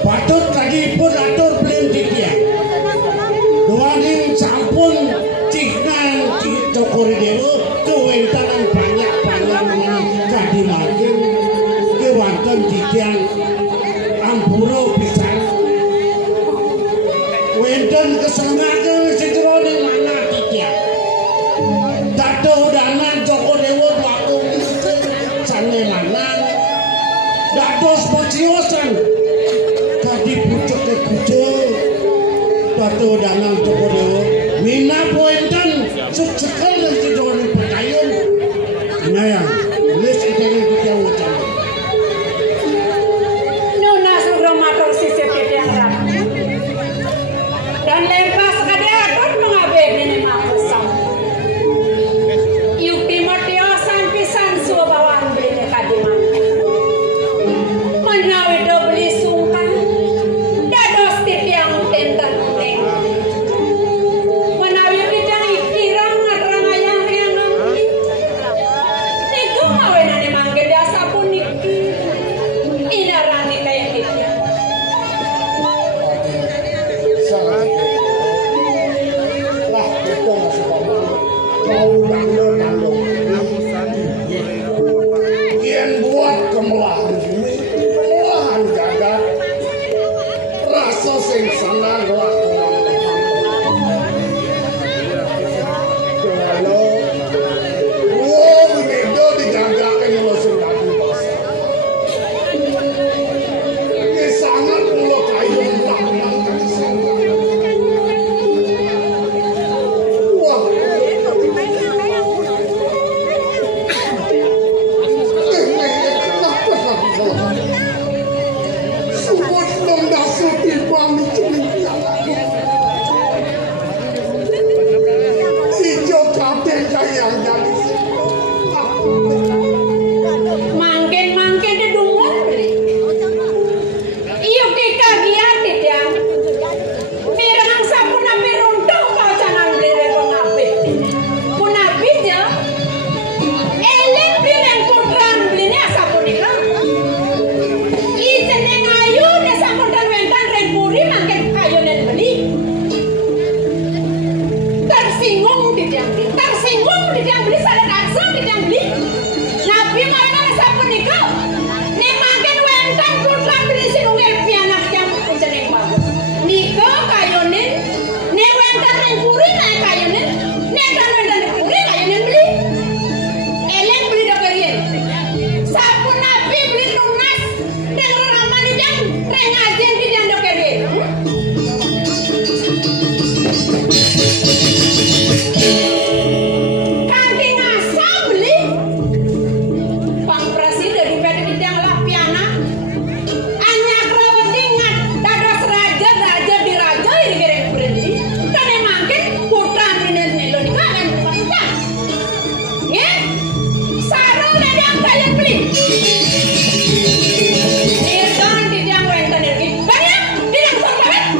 patut kadipun atur belum titian duaning sampun ciknan Joko Dewa kewentanan banyak kadimakin kewanten titian ampuro pisan wenten kesengajan sejeroning mana titian Dado danan Joko Dewa waktu sanelanan dados pociosan kadi pucuk ke kucing Dado danan Joko Dewa minap wenten seksekal dan sejeroning perkayun nayang les kita ucap Nuna suruh matur sisip yang rapi dan lepas kadiatur mengabdi ni makasam yukti matiosan pisan suabawan beli kadiman menawi do beli sungkan dados titiang tenten teng menawi bidang ikirang ngadrang ayang yang nanti niku mawenane mangke dasa pun niki inarani kaya titiang lah itu masuk kian buat kemelahan ini kemelahan jagat rasa sing senang lah kalau itu dijagakan lo sudah bebas ini sangat pulau kayu belakang wah Sumut dong dasar timbang hijau kabeh kaya jadi mangken di dungun iyuk dikagian titiang mirang sapuna miruntung kau jangan beli rekong api pun api je eling bilang kutran belinya sapunika iseneng ayu ne sapunkan wentan repuri mangken ayu nen beli tersinggung titiang beli sadat aksa titiang beli nabi mana sapunika ne mangken wentan kutran beli sinungel pianak yang unceneng bagus niko kayunin ne wentan repuri naik kayunin ne kan wentan repuri kayunin beli eleng beli dokerien sapun nabi beli lunas dengan ramah nidang rengajen titiang dokerien kanti ngasa beli Bang Presiden di PT Bidang lah piana anyak rawetingan dados raja di raja ini kira beli kan emangkin putran ini nelo nika kan putran ya sarung ledang kalian beli nirdan didang wenten ini banyak didang sorbangan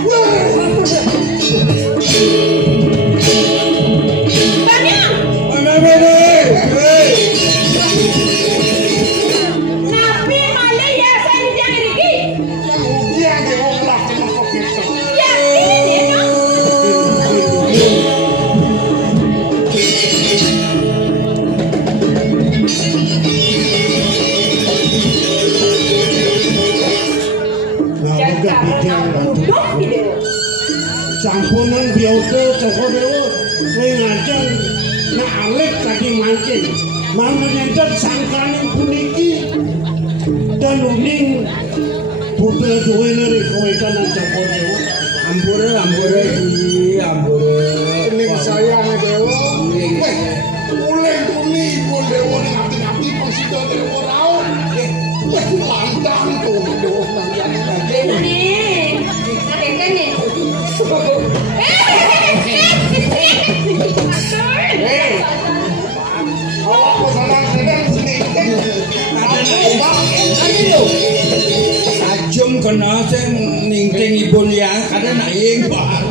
banyak nabi malah ya saya jangan riki dia diolah sama kopi ya ini kan jangan duduk di dewa sampunan bioto Joko Dewa ngajeng nak alek tadi mangkin mau menyendat sangkaning puniki dan uning putra duwe neri kawetan Joko Dewa ampure ning sayang Dewa uleng kumi pun Dewa ngati-ngati pasida Dewa rao lantang tuh Dewa nang ini nakeken nih Ajum kena sing ningtingipun ya karena naing bar.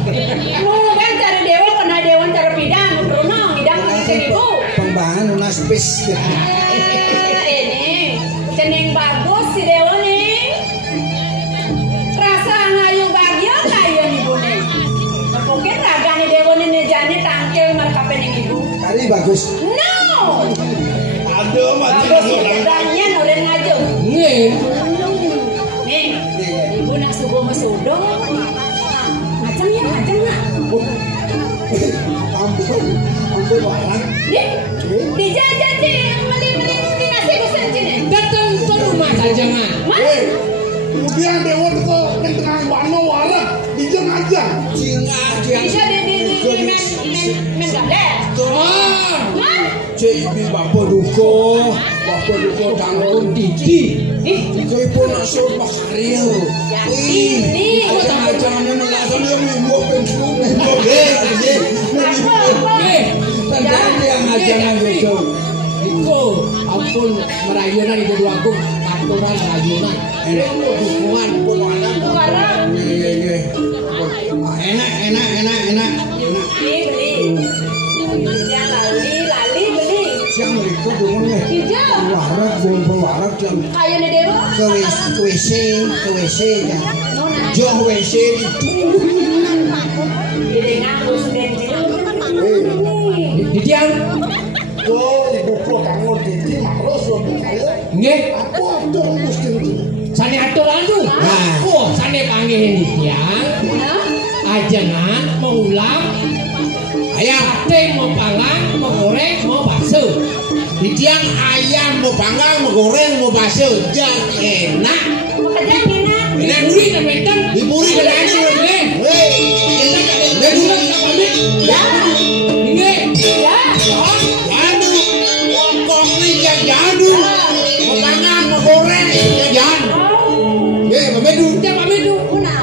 kan cara dewa kena dewan cara bidang Bruno panas pis. Ini jeneng bagus si Dewa nih. Rasa ngayu bahagia kayu ibu nih. Mungkin raga nih Dewa nih jani tangkel markapen yang ibu. Kari bagus. No. Aduh, Bagus bedanya noren ngaju. Nih. Nih, ibu nak subuh mesudong. Ngajeng ya, ngajeng nak. Ampun barang. Nih, dijajah sih meli-meli di nasi kusen sini. Datang ke rumah saja nggak? Mas, Kemudian Dewa teko ning tengah wano warak, dijeng aja. bisa di men galer. Ah, Mas, Cek ibi bapak duko dangun Didi. Iko pun asal pakaril. ini. Aja-ajane melasan yo mimbo pensiun. Nih. Tandane yang ajangan itu. Iko, ampun merayunan itu dua aku aturan rayunan. Dukungan. Warang. Enak. Beli. Ya lali beli. Yang mereka dongnya. Hijau. Warak jam. Kayu nih Dewa. Ke WC ya. Nona. Jo WC itu. Jadi ngapus bensin. Didi yang, Jo ibu ko kamu titi maros lo kaya. nggih. Apa dong mesti itu? Sane aturan tuh. Oh, sane panggil Didi yang. Nah, Ajengan mau ulang. Ayam mau panggang, mau goreng, mau bakso. Di tiang ayam mau panggang, mau goreng, mau bakso, jangan enak. makanya enak. Enak duri dan mentang. Diburi ke lagi, Nggih. Hei, Nggih dulu kita pamit. Ya, Nggih. ya. jadu, pokok nih yang jadu, mau panggang, mau goreng, ya jangan. Hei, pamit dulu. Kita pamit dulu. Una.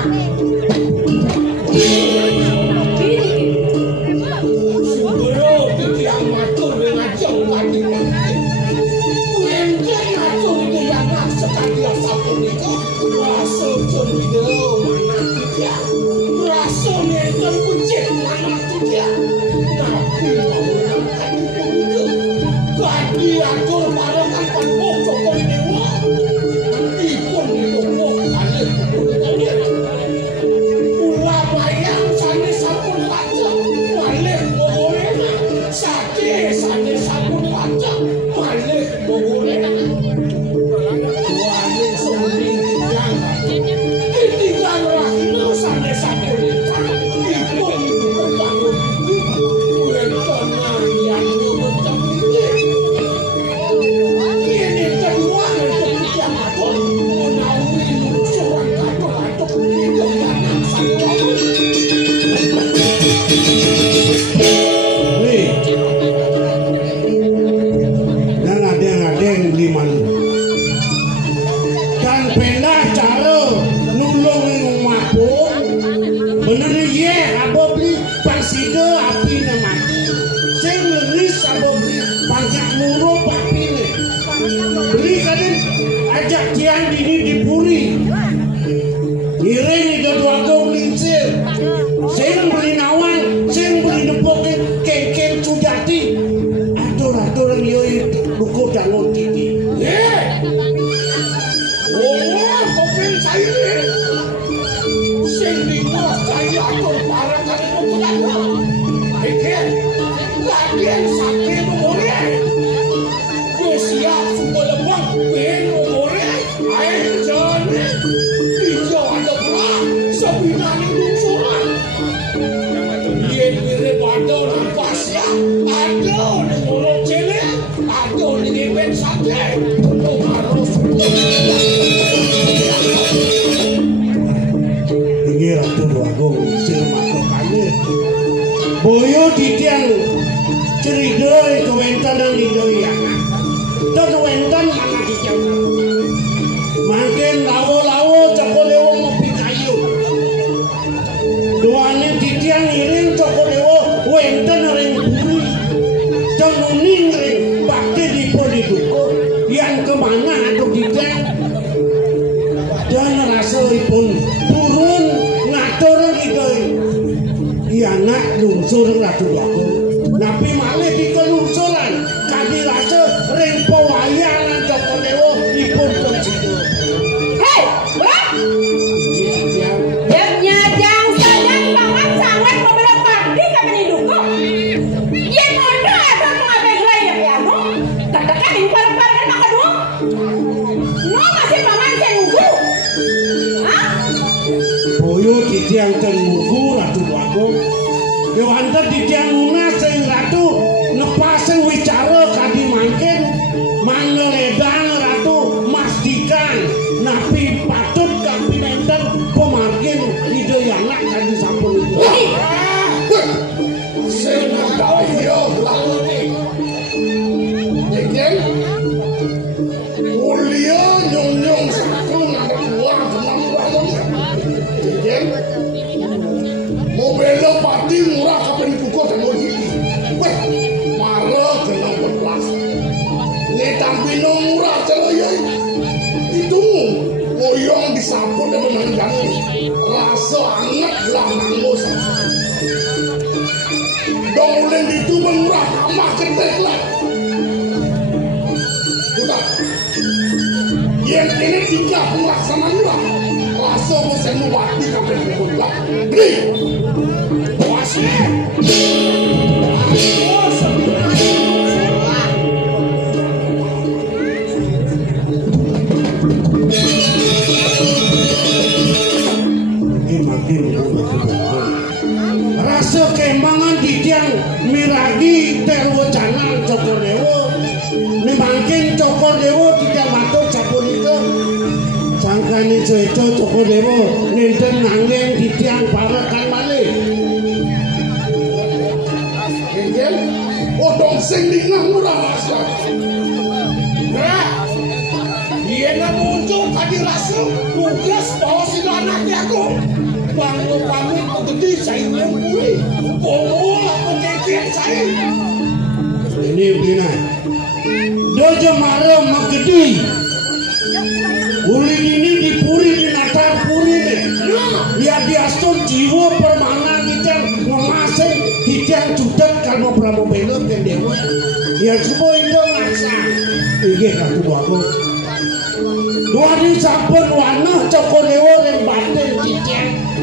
Boyo ditiang ceridoi kewentan dan didoi anak. Itu kewentan mana dicau. Makin lawo-lawo cokolewo ngopi kayu. Doanya ditiang iring cokolewo wentan ring buri. Cenguning ring bakti di poliduko. Yang kemana atau ditiang. Dan rasulipun turun ngatur didoi. Iya nak lungsur ratu aku. Nabi malih di kelungsuran. Kadi titiang tenunggu Ratu Agung. Kewanten titiang lunas sing Ratu nepasen wicara kadi mangkin mangeledang Ratu masdikan napi patut kapinenten pemargin ide anak kadi sampun itu. Sing daya lakune. Nggih. Mulia nyong satu nang luar tenang bangun. Nggih. Mobil pati murah kapan buka dan mau gigi. Weh, marah genang berkelas. Ini tampino murah celoyai. Itu moyong disambut dan memandang. Rasa anget lah nangos. Dong ulen itu murah ramah ketek lah. Bukan. Yang ini tiga pelaksanaan murah. Rasa bosan mewakili kapan buka. Beri. Rasa kembangan didiang miragi terwocanan Cokodewo nimangkin Cokodewo tidak matuk capur itu sangkani itu Cokodewo ninten nangeng didiang parakan balik. Odong sing dingah murah rasa. Nah, dia nggak muncul tadi rasa tugas bawa si anaknya aku. Bangun gede saya nyembuli, bomo pengekian saya. Ini begini, dojo malam magedi. Uli ini dipuri di natar puri deh. Dia diastur jiwa permana kita mengasih kita judet kalau pramu belok dan dewa. Ya semua itu ngasa. Ini Ratu Agung. Dua di sampun warna Cokodewo yang batin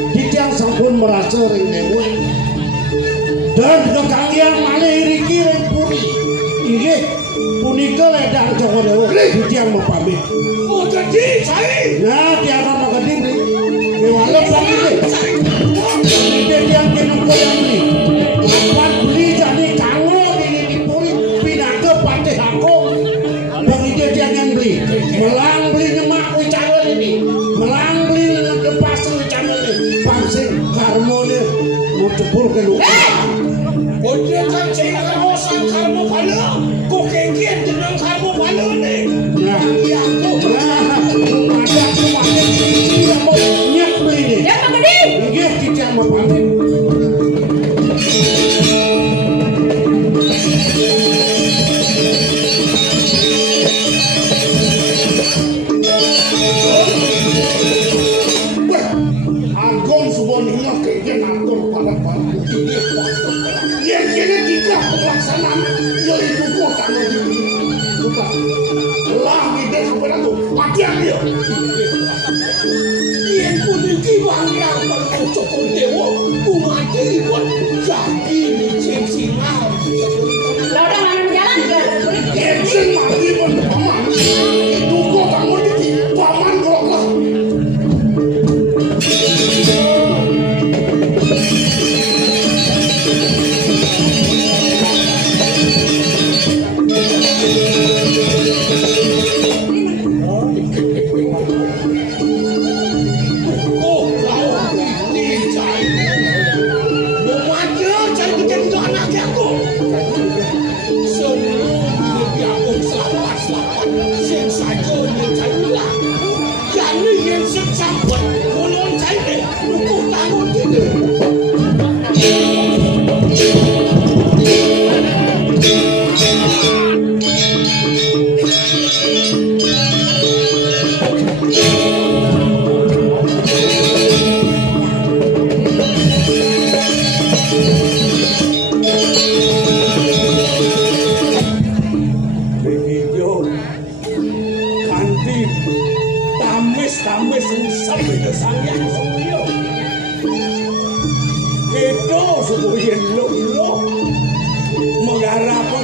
Titiang sampun merasa ring dewa. Dan kekalian malih riki ring puri. Ini punika ledang Cokodewo. Titiang mau pamit. Oh jadi saya. Nah dia akan magadi nih. Dewalah pamit deh. Titiang kenapa yang ini. Kapan beli jadi kango ini dipuri pindah ke Patih Hakong. Bagi Titiang yang beli. Melang beli nyemak wicara ini. Melang beli ngepas wicara ini. Pangsing karmone mau cepur ke lupa. Oh dia kan cina kawasan karmo pada. Kok kengkian jenang karmo pada nih. Nah iya tuh. Nah ada kemarin yang mau nyak beli nih. Ya Magedi. Iya Titiang mau pamit.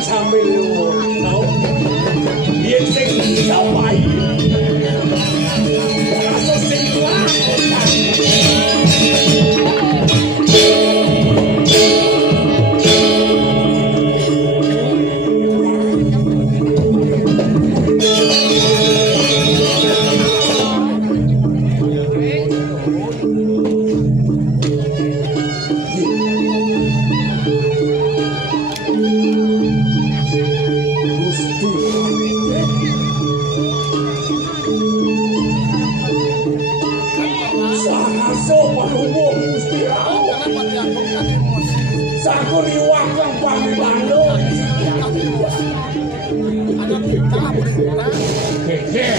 Sambil lu tahu, dia sing sampai. raso panuwung Gusti Ratu. Sakun iwak kang pamilano. Keke,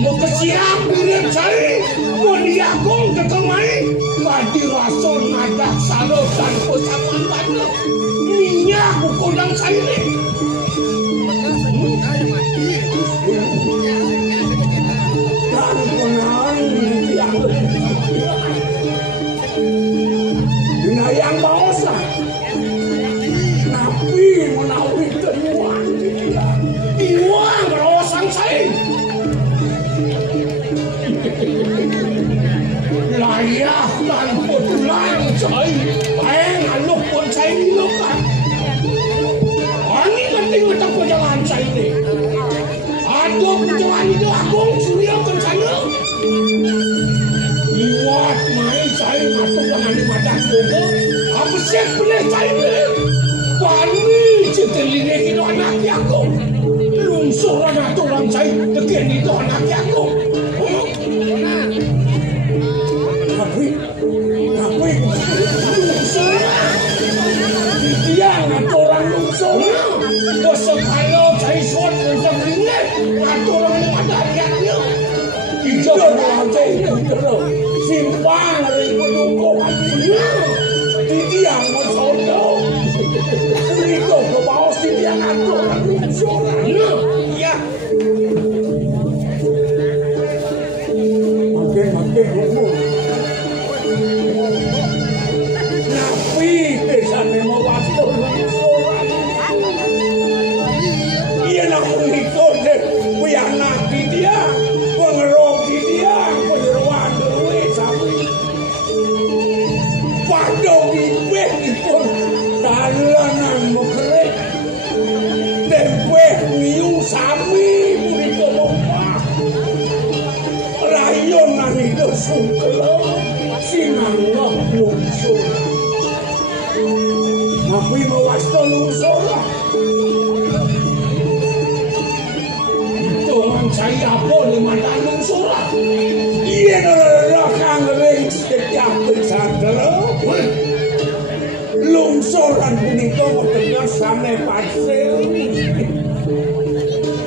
mau kesiap mirip saya, mau diakong ketemai, padi rasul ngadak salo dan posapan batu, minyak kodang saya ini. Dan kenal yang binayang bawasa, nabi menawi temuan dia. Iwang berosang saya layak dan betulan saya bayang aluk pun saya dilukan ini penting untuk perjalanan saya ini ada perjalanan itu agung surya kan saya iwat main saya ngatuk dengan di mata juga apa siap boleh saya ini wani citeline itu anaknya aku lungsuran aturan saya deken itu anaknya aku tapi lungsuran dia aturan lungsuran besok kalau saya suat besok ini aturan ada rakyatnya hijau lantai simpang dari pendukung hatinya dia masalah itu ke bawah sini yang aturan lungsuran iya makin umur napi desane mau waktu lungsuran iya nak mengikut biar nanti dia pengerok dia penyeruan duit sampai pada bibit itu dalanan mukre tempe miu sami buriko lompa rayonan itu sungkelo sinanglah lungsur tapi mewasta lungsur itu orang saya pun di mata lungsur iya kang ring setiap pesantren lungsuran punika dengan sane pasir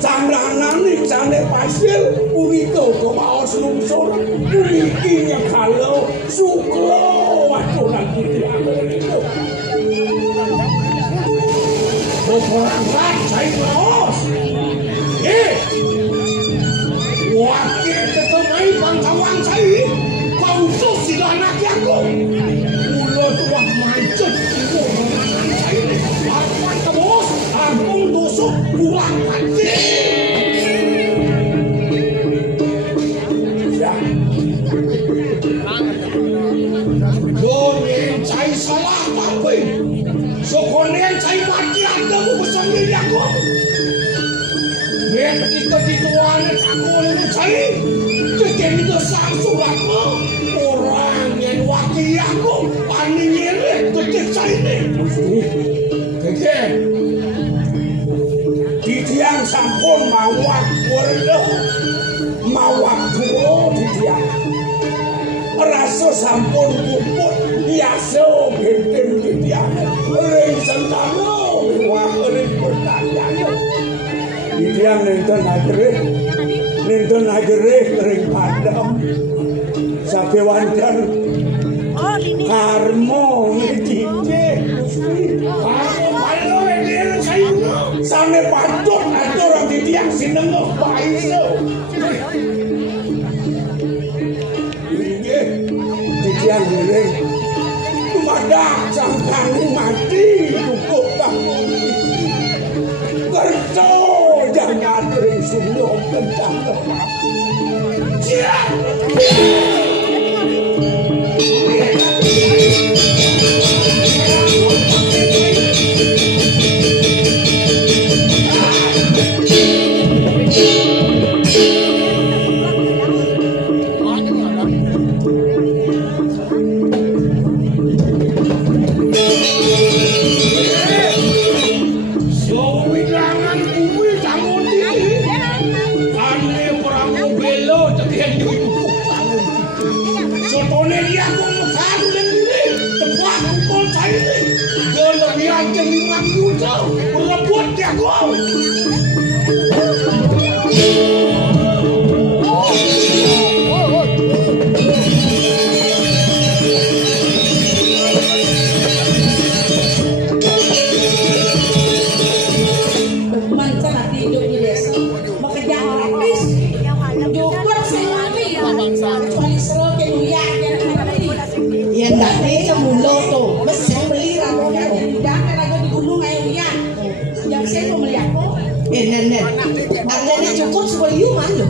camranan nih sane pasir punika kebaos lungsuran punikinya kalau suklo aturan putih itu berangkat saya baos wakil ketemai bangsawan saya kau sudah anaknya aku mulut wah macet itu makanan saya ini apa terus ampun tusuk kurang hati ya donen saya salah tapi sokonen saya mati ada besar diri aku biar kita dituan aku ini saya jadi itu sang suratmu orang yang wakil aku ani nyeret kecil saya ini keke di tiang sampun mawak warna mawak dua di tiang rasa sampun puput biasa genten di tiang ring sentano wak ring pertanyaan di tiang nenten agereh ring padam sampai wancan karmo ngedike karmo palo ngedike sampai patut aturan di tiang sineng baiso di tiang ngedike madak sangkang mati cukup kamu kerja jangan ring sunyok tentang lepas rebut dia kau. Nenek, nenek cukup sebuah yuman loh.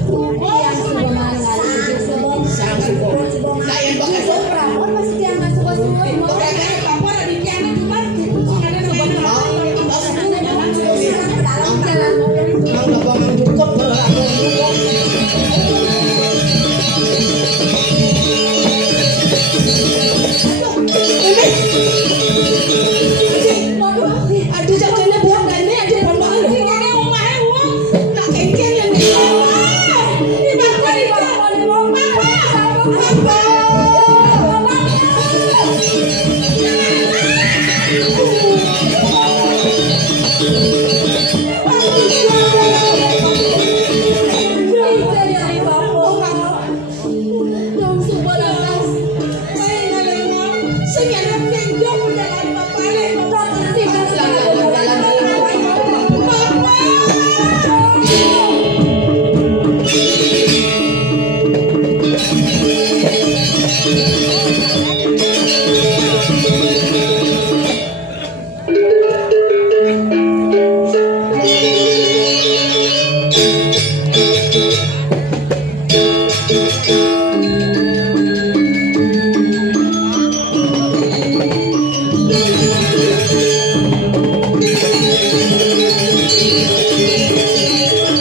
Sang subuh. Lain bakal Pramon masih diangkat suka-suka. Bakal papua ada di piano cuma. Ada sebuah mau bangun cukup Papa!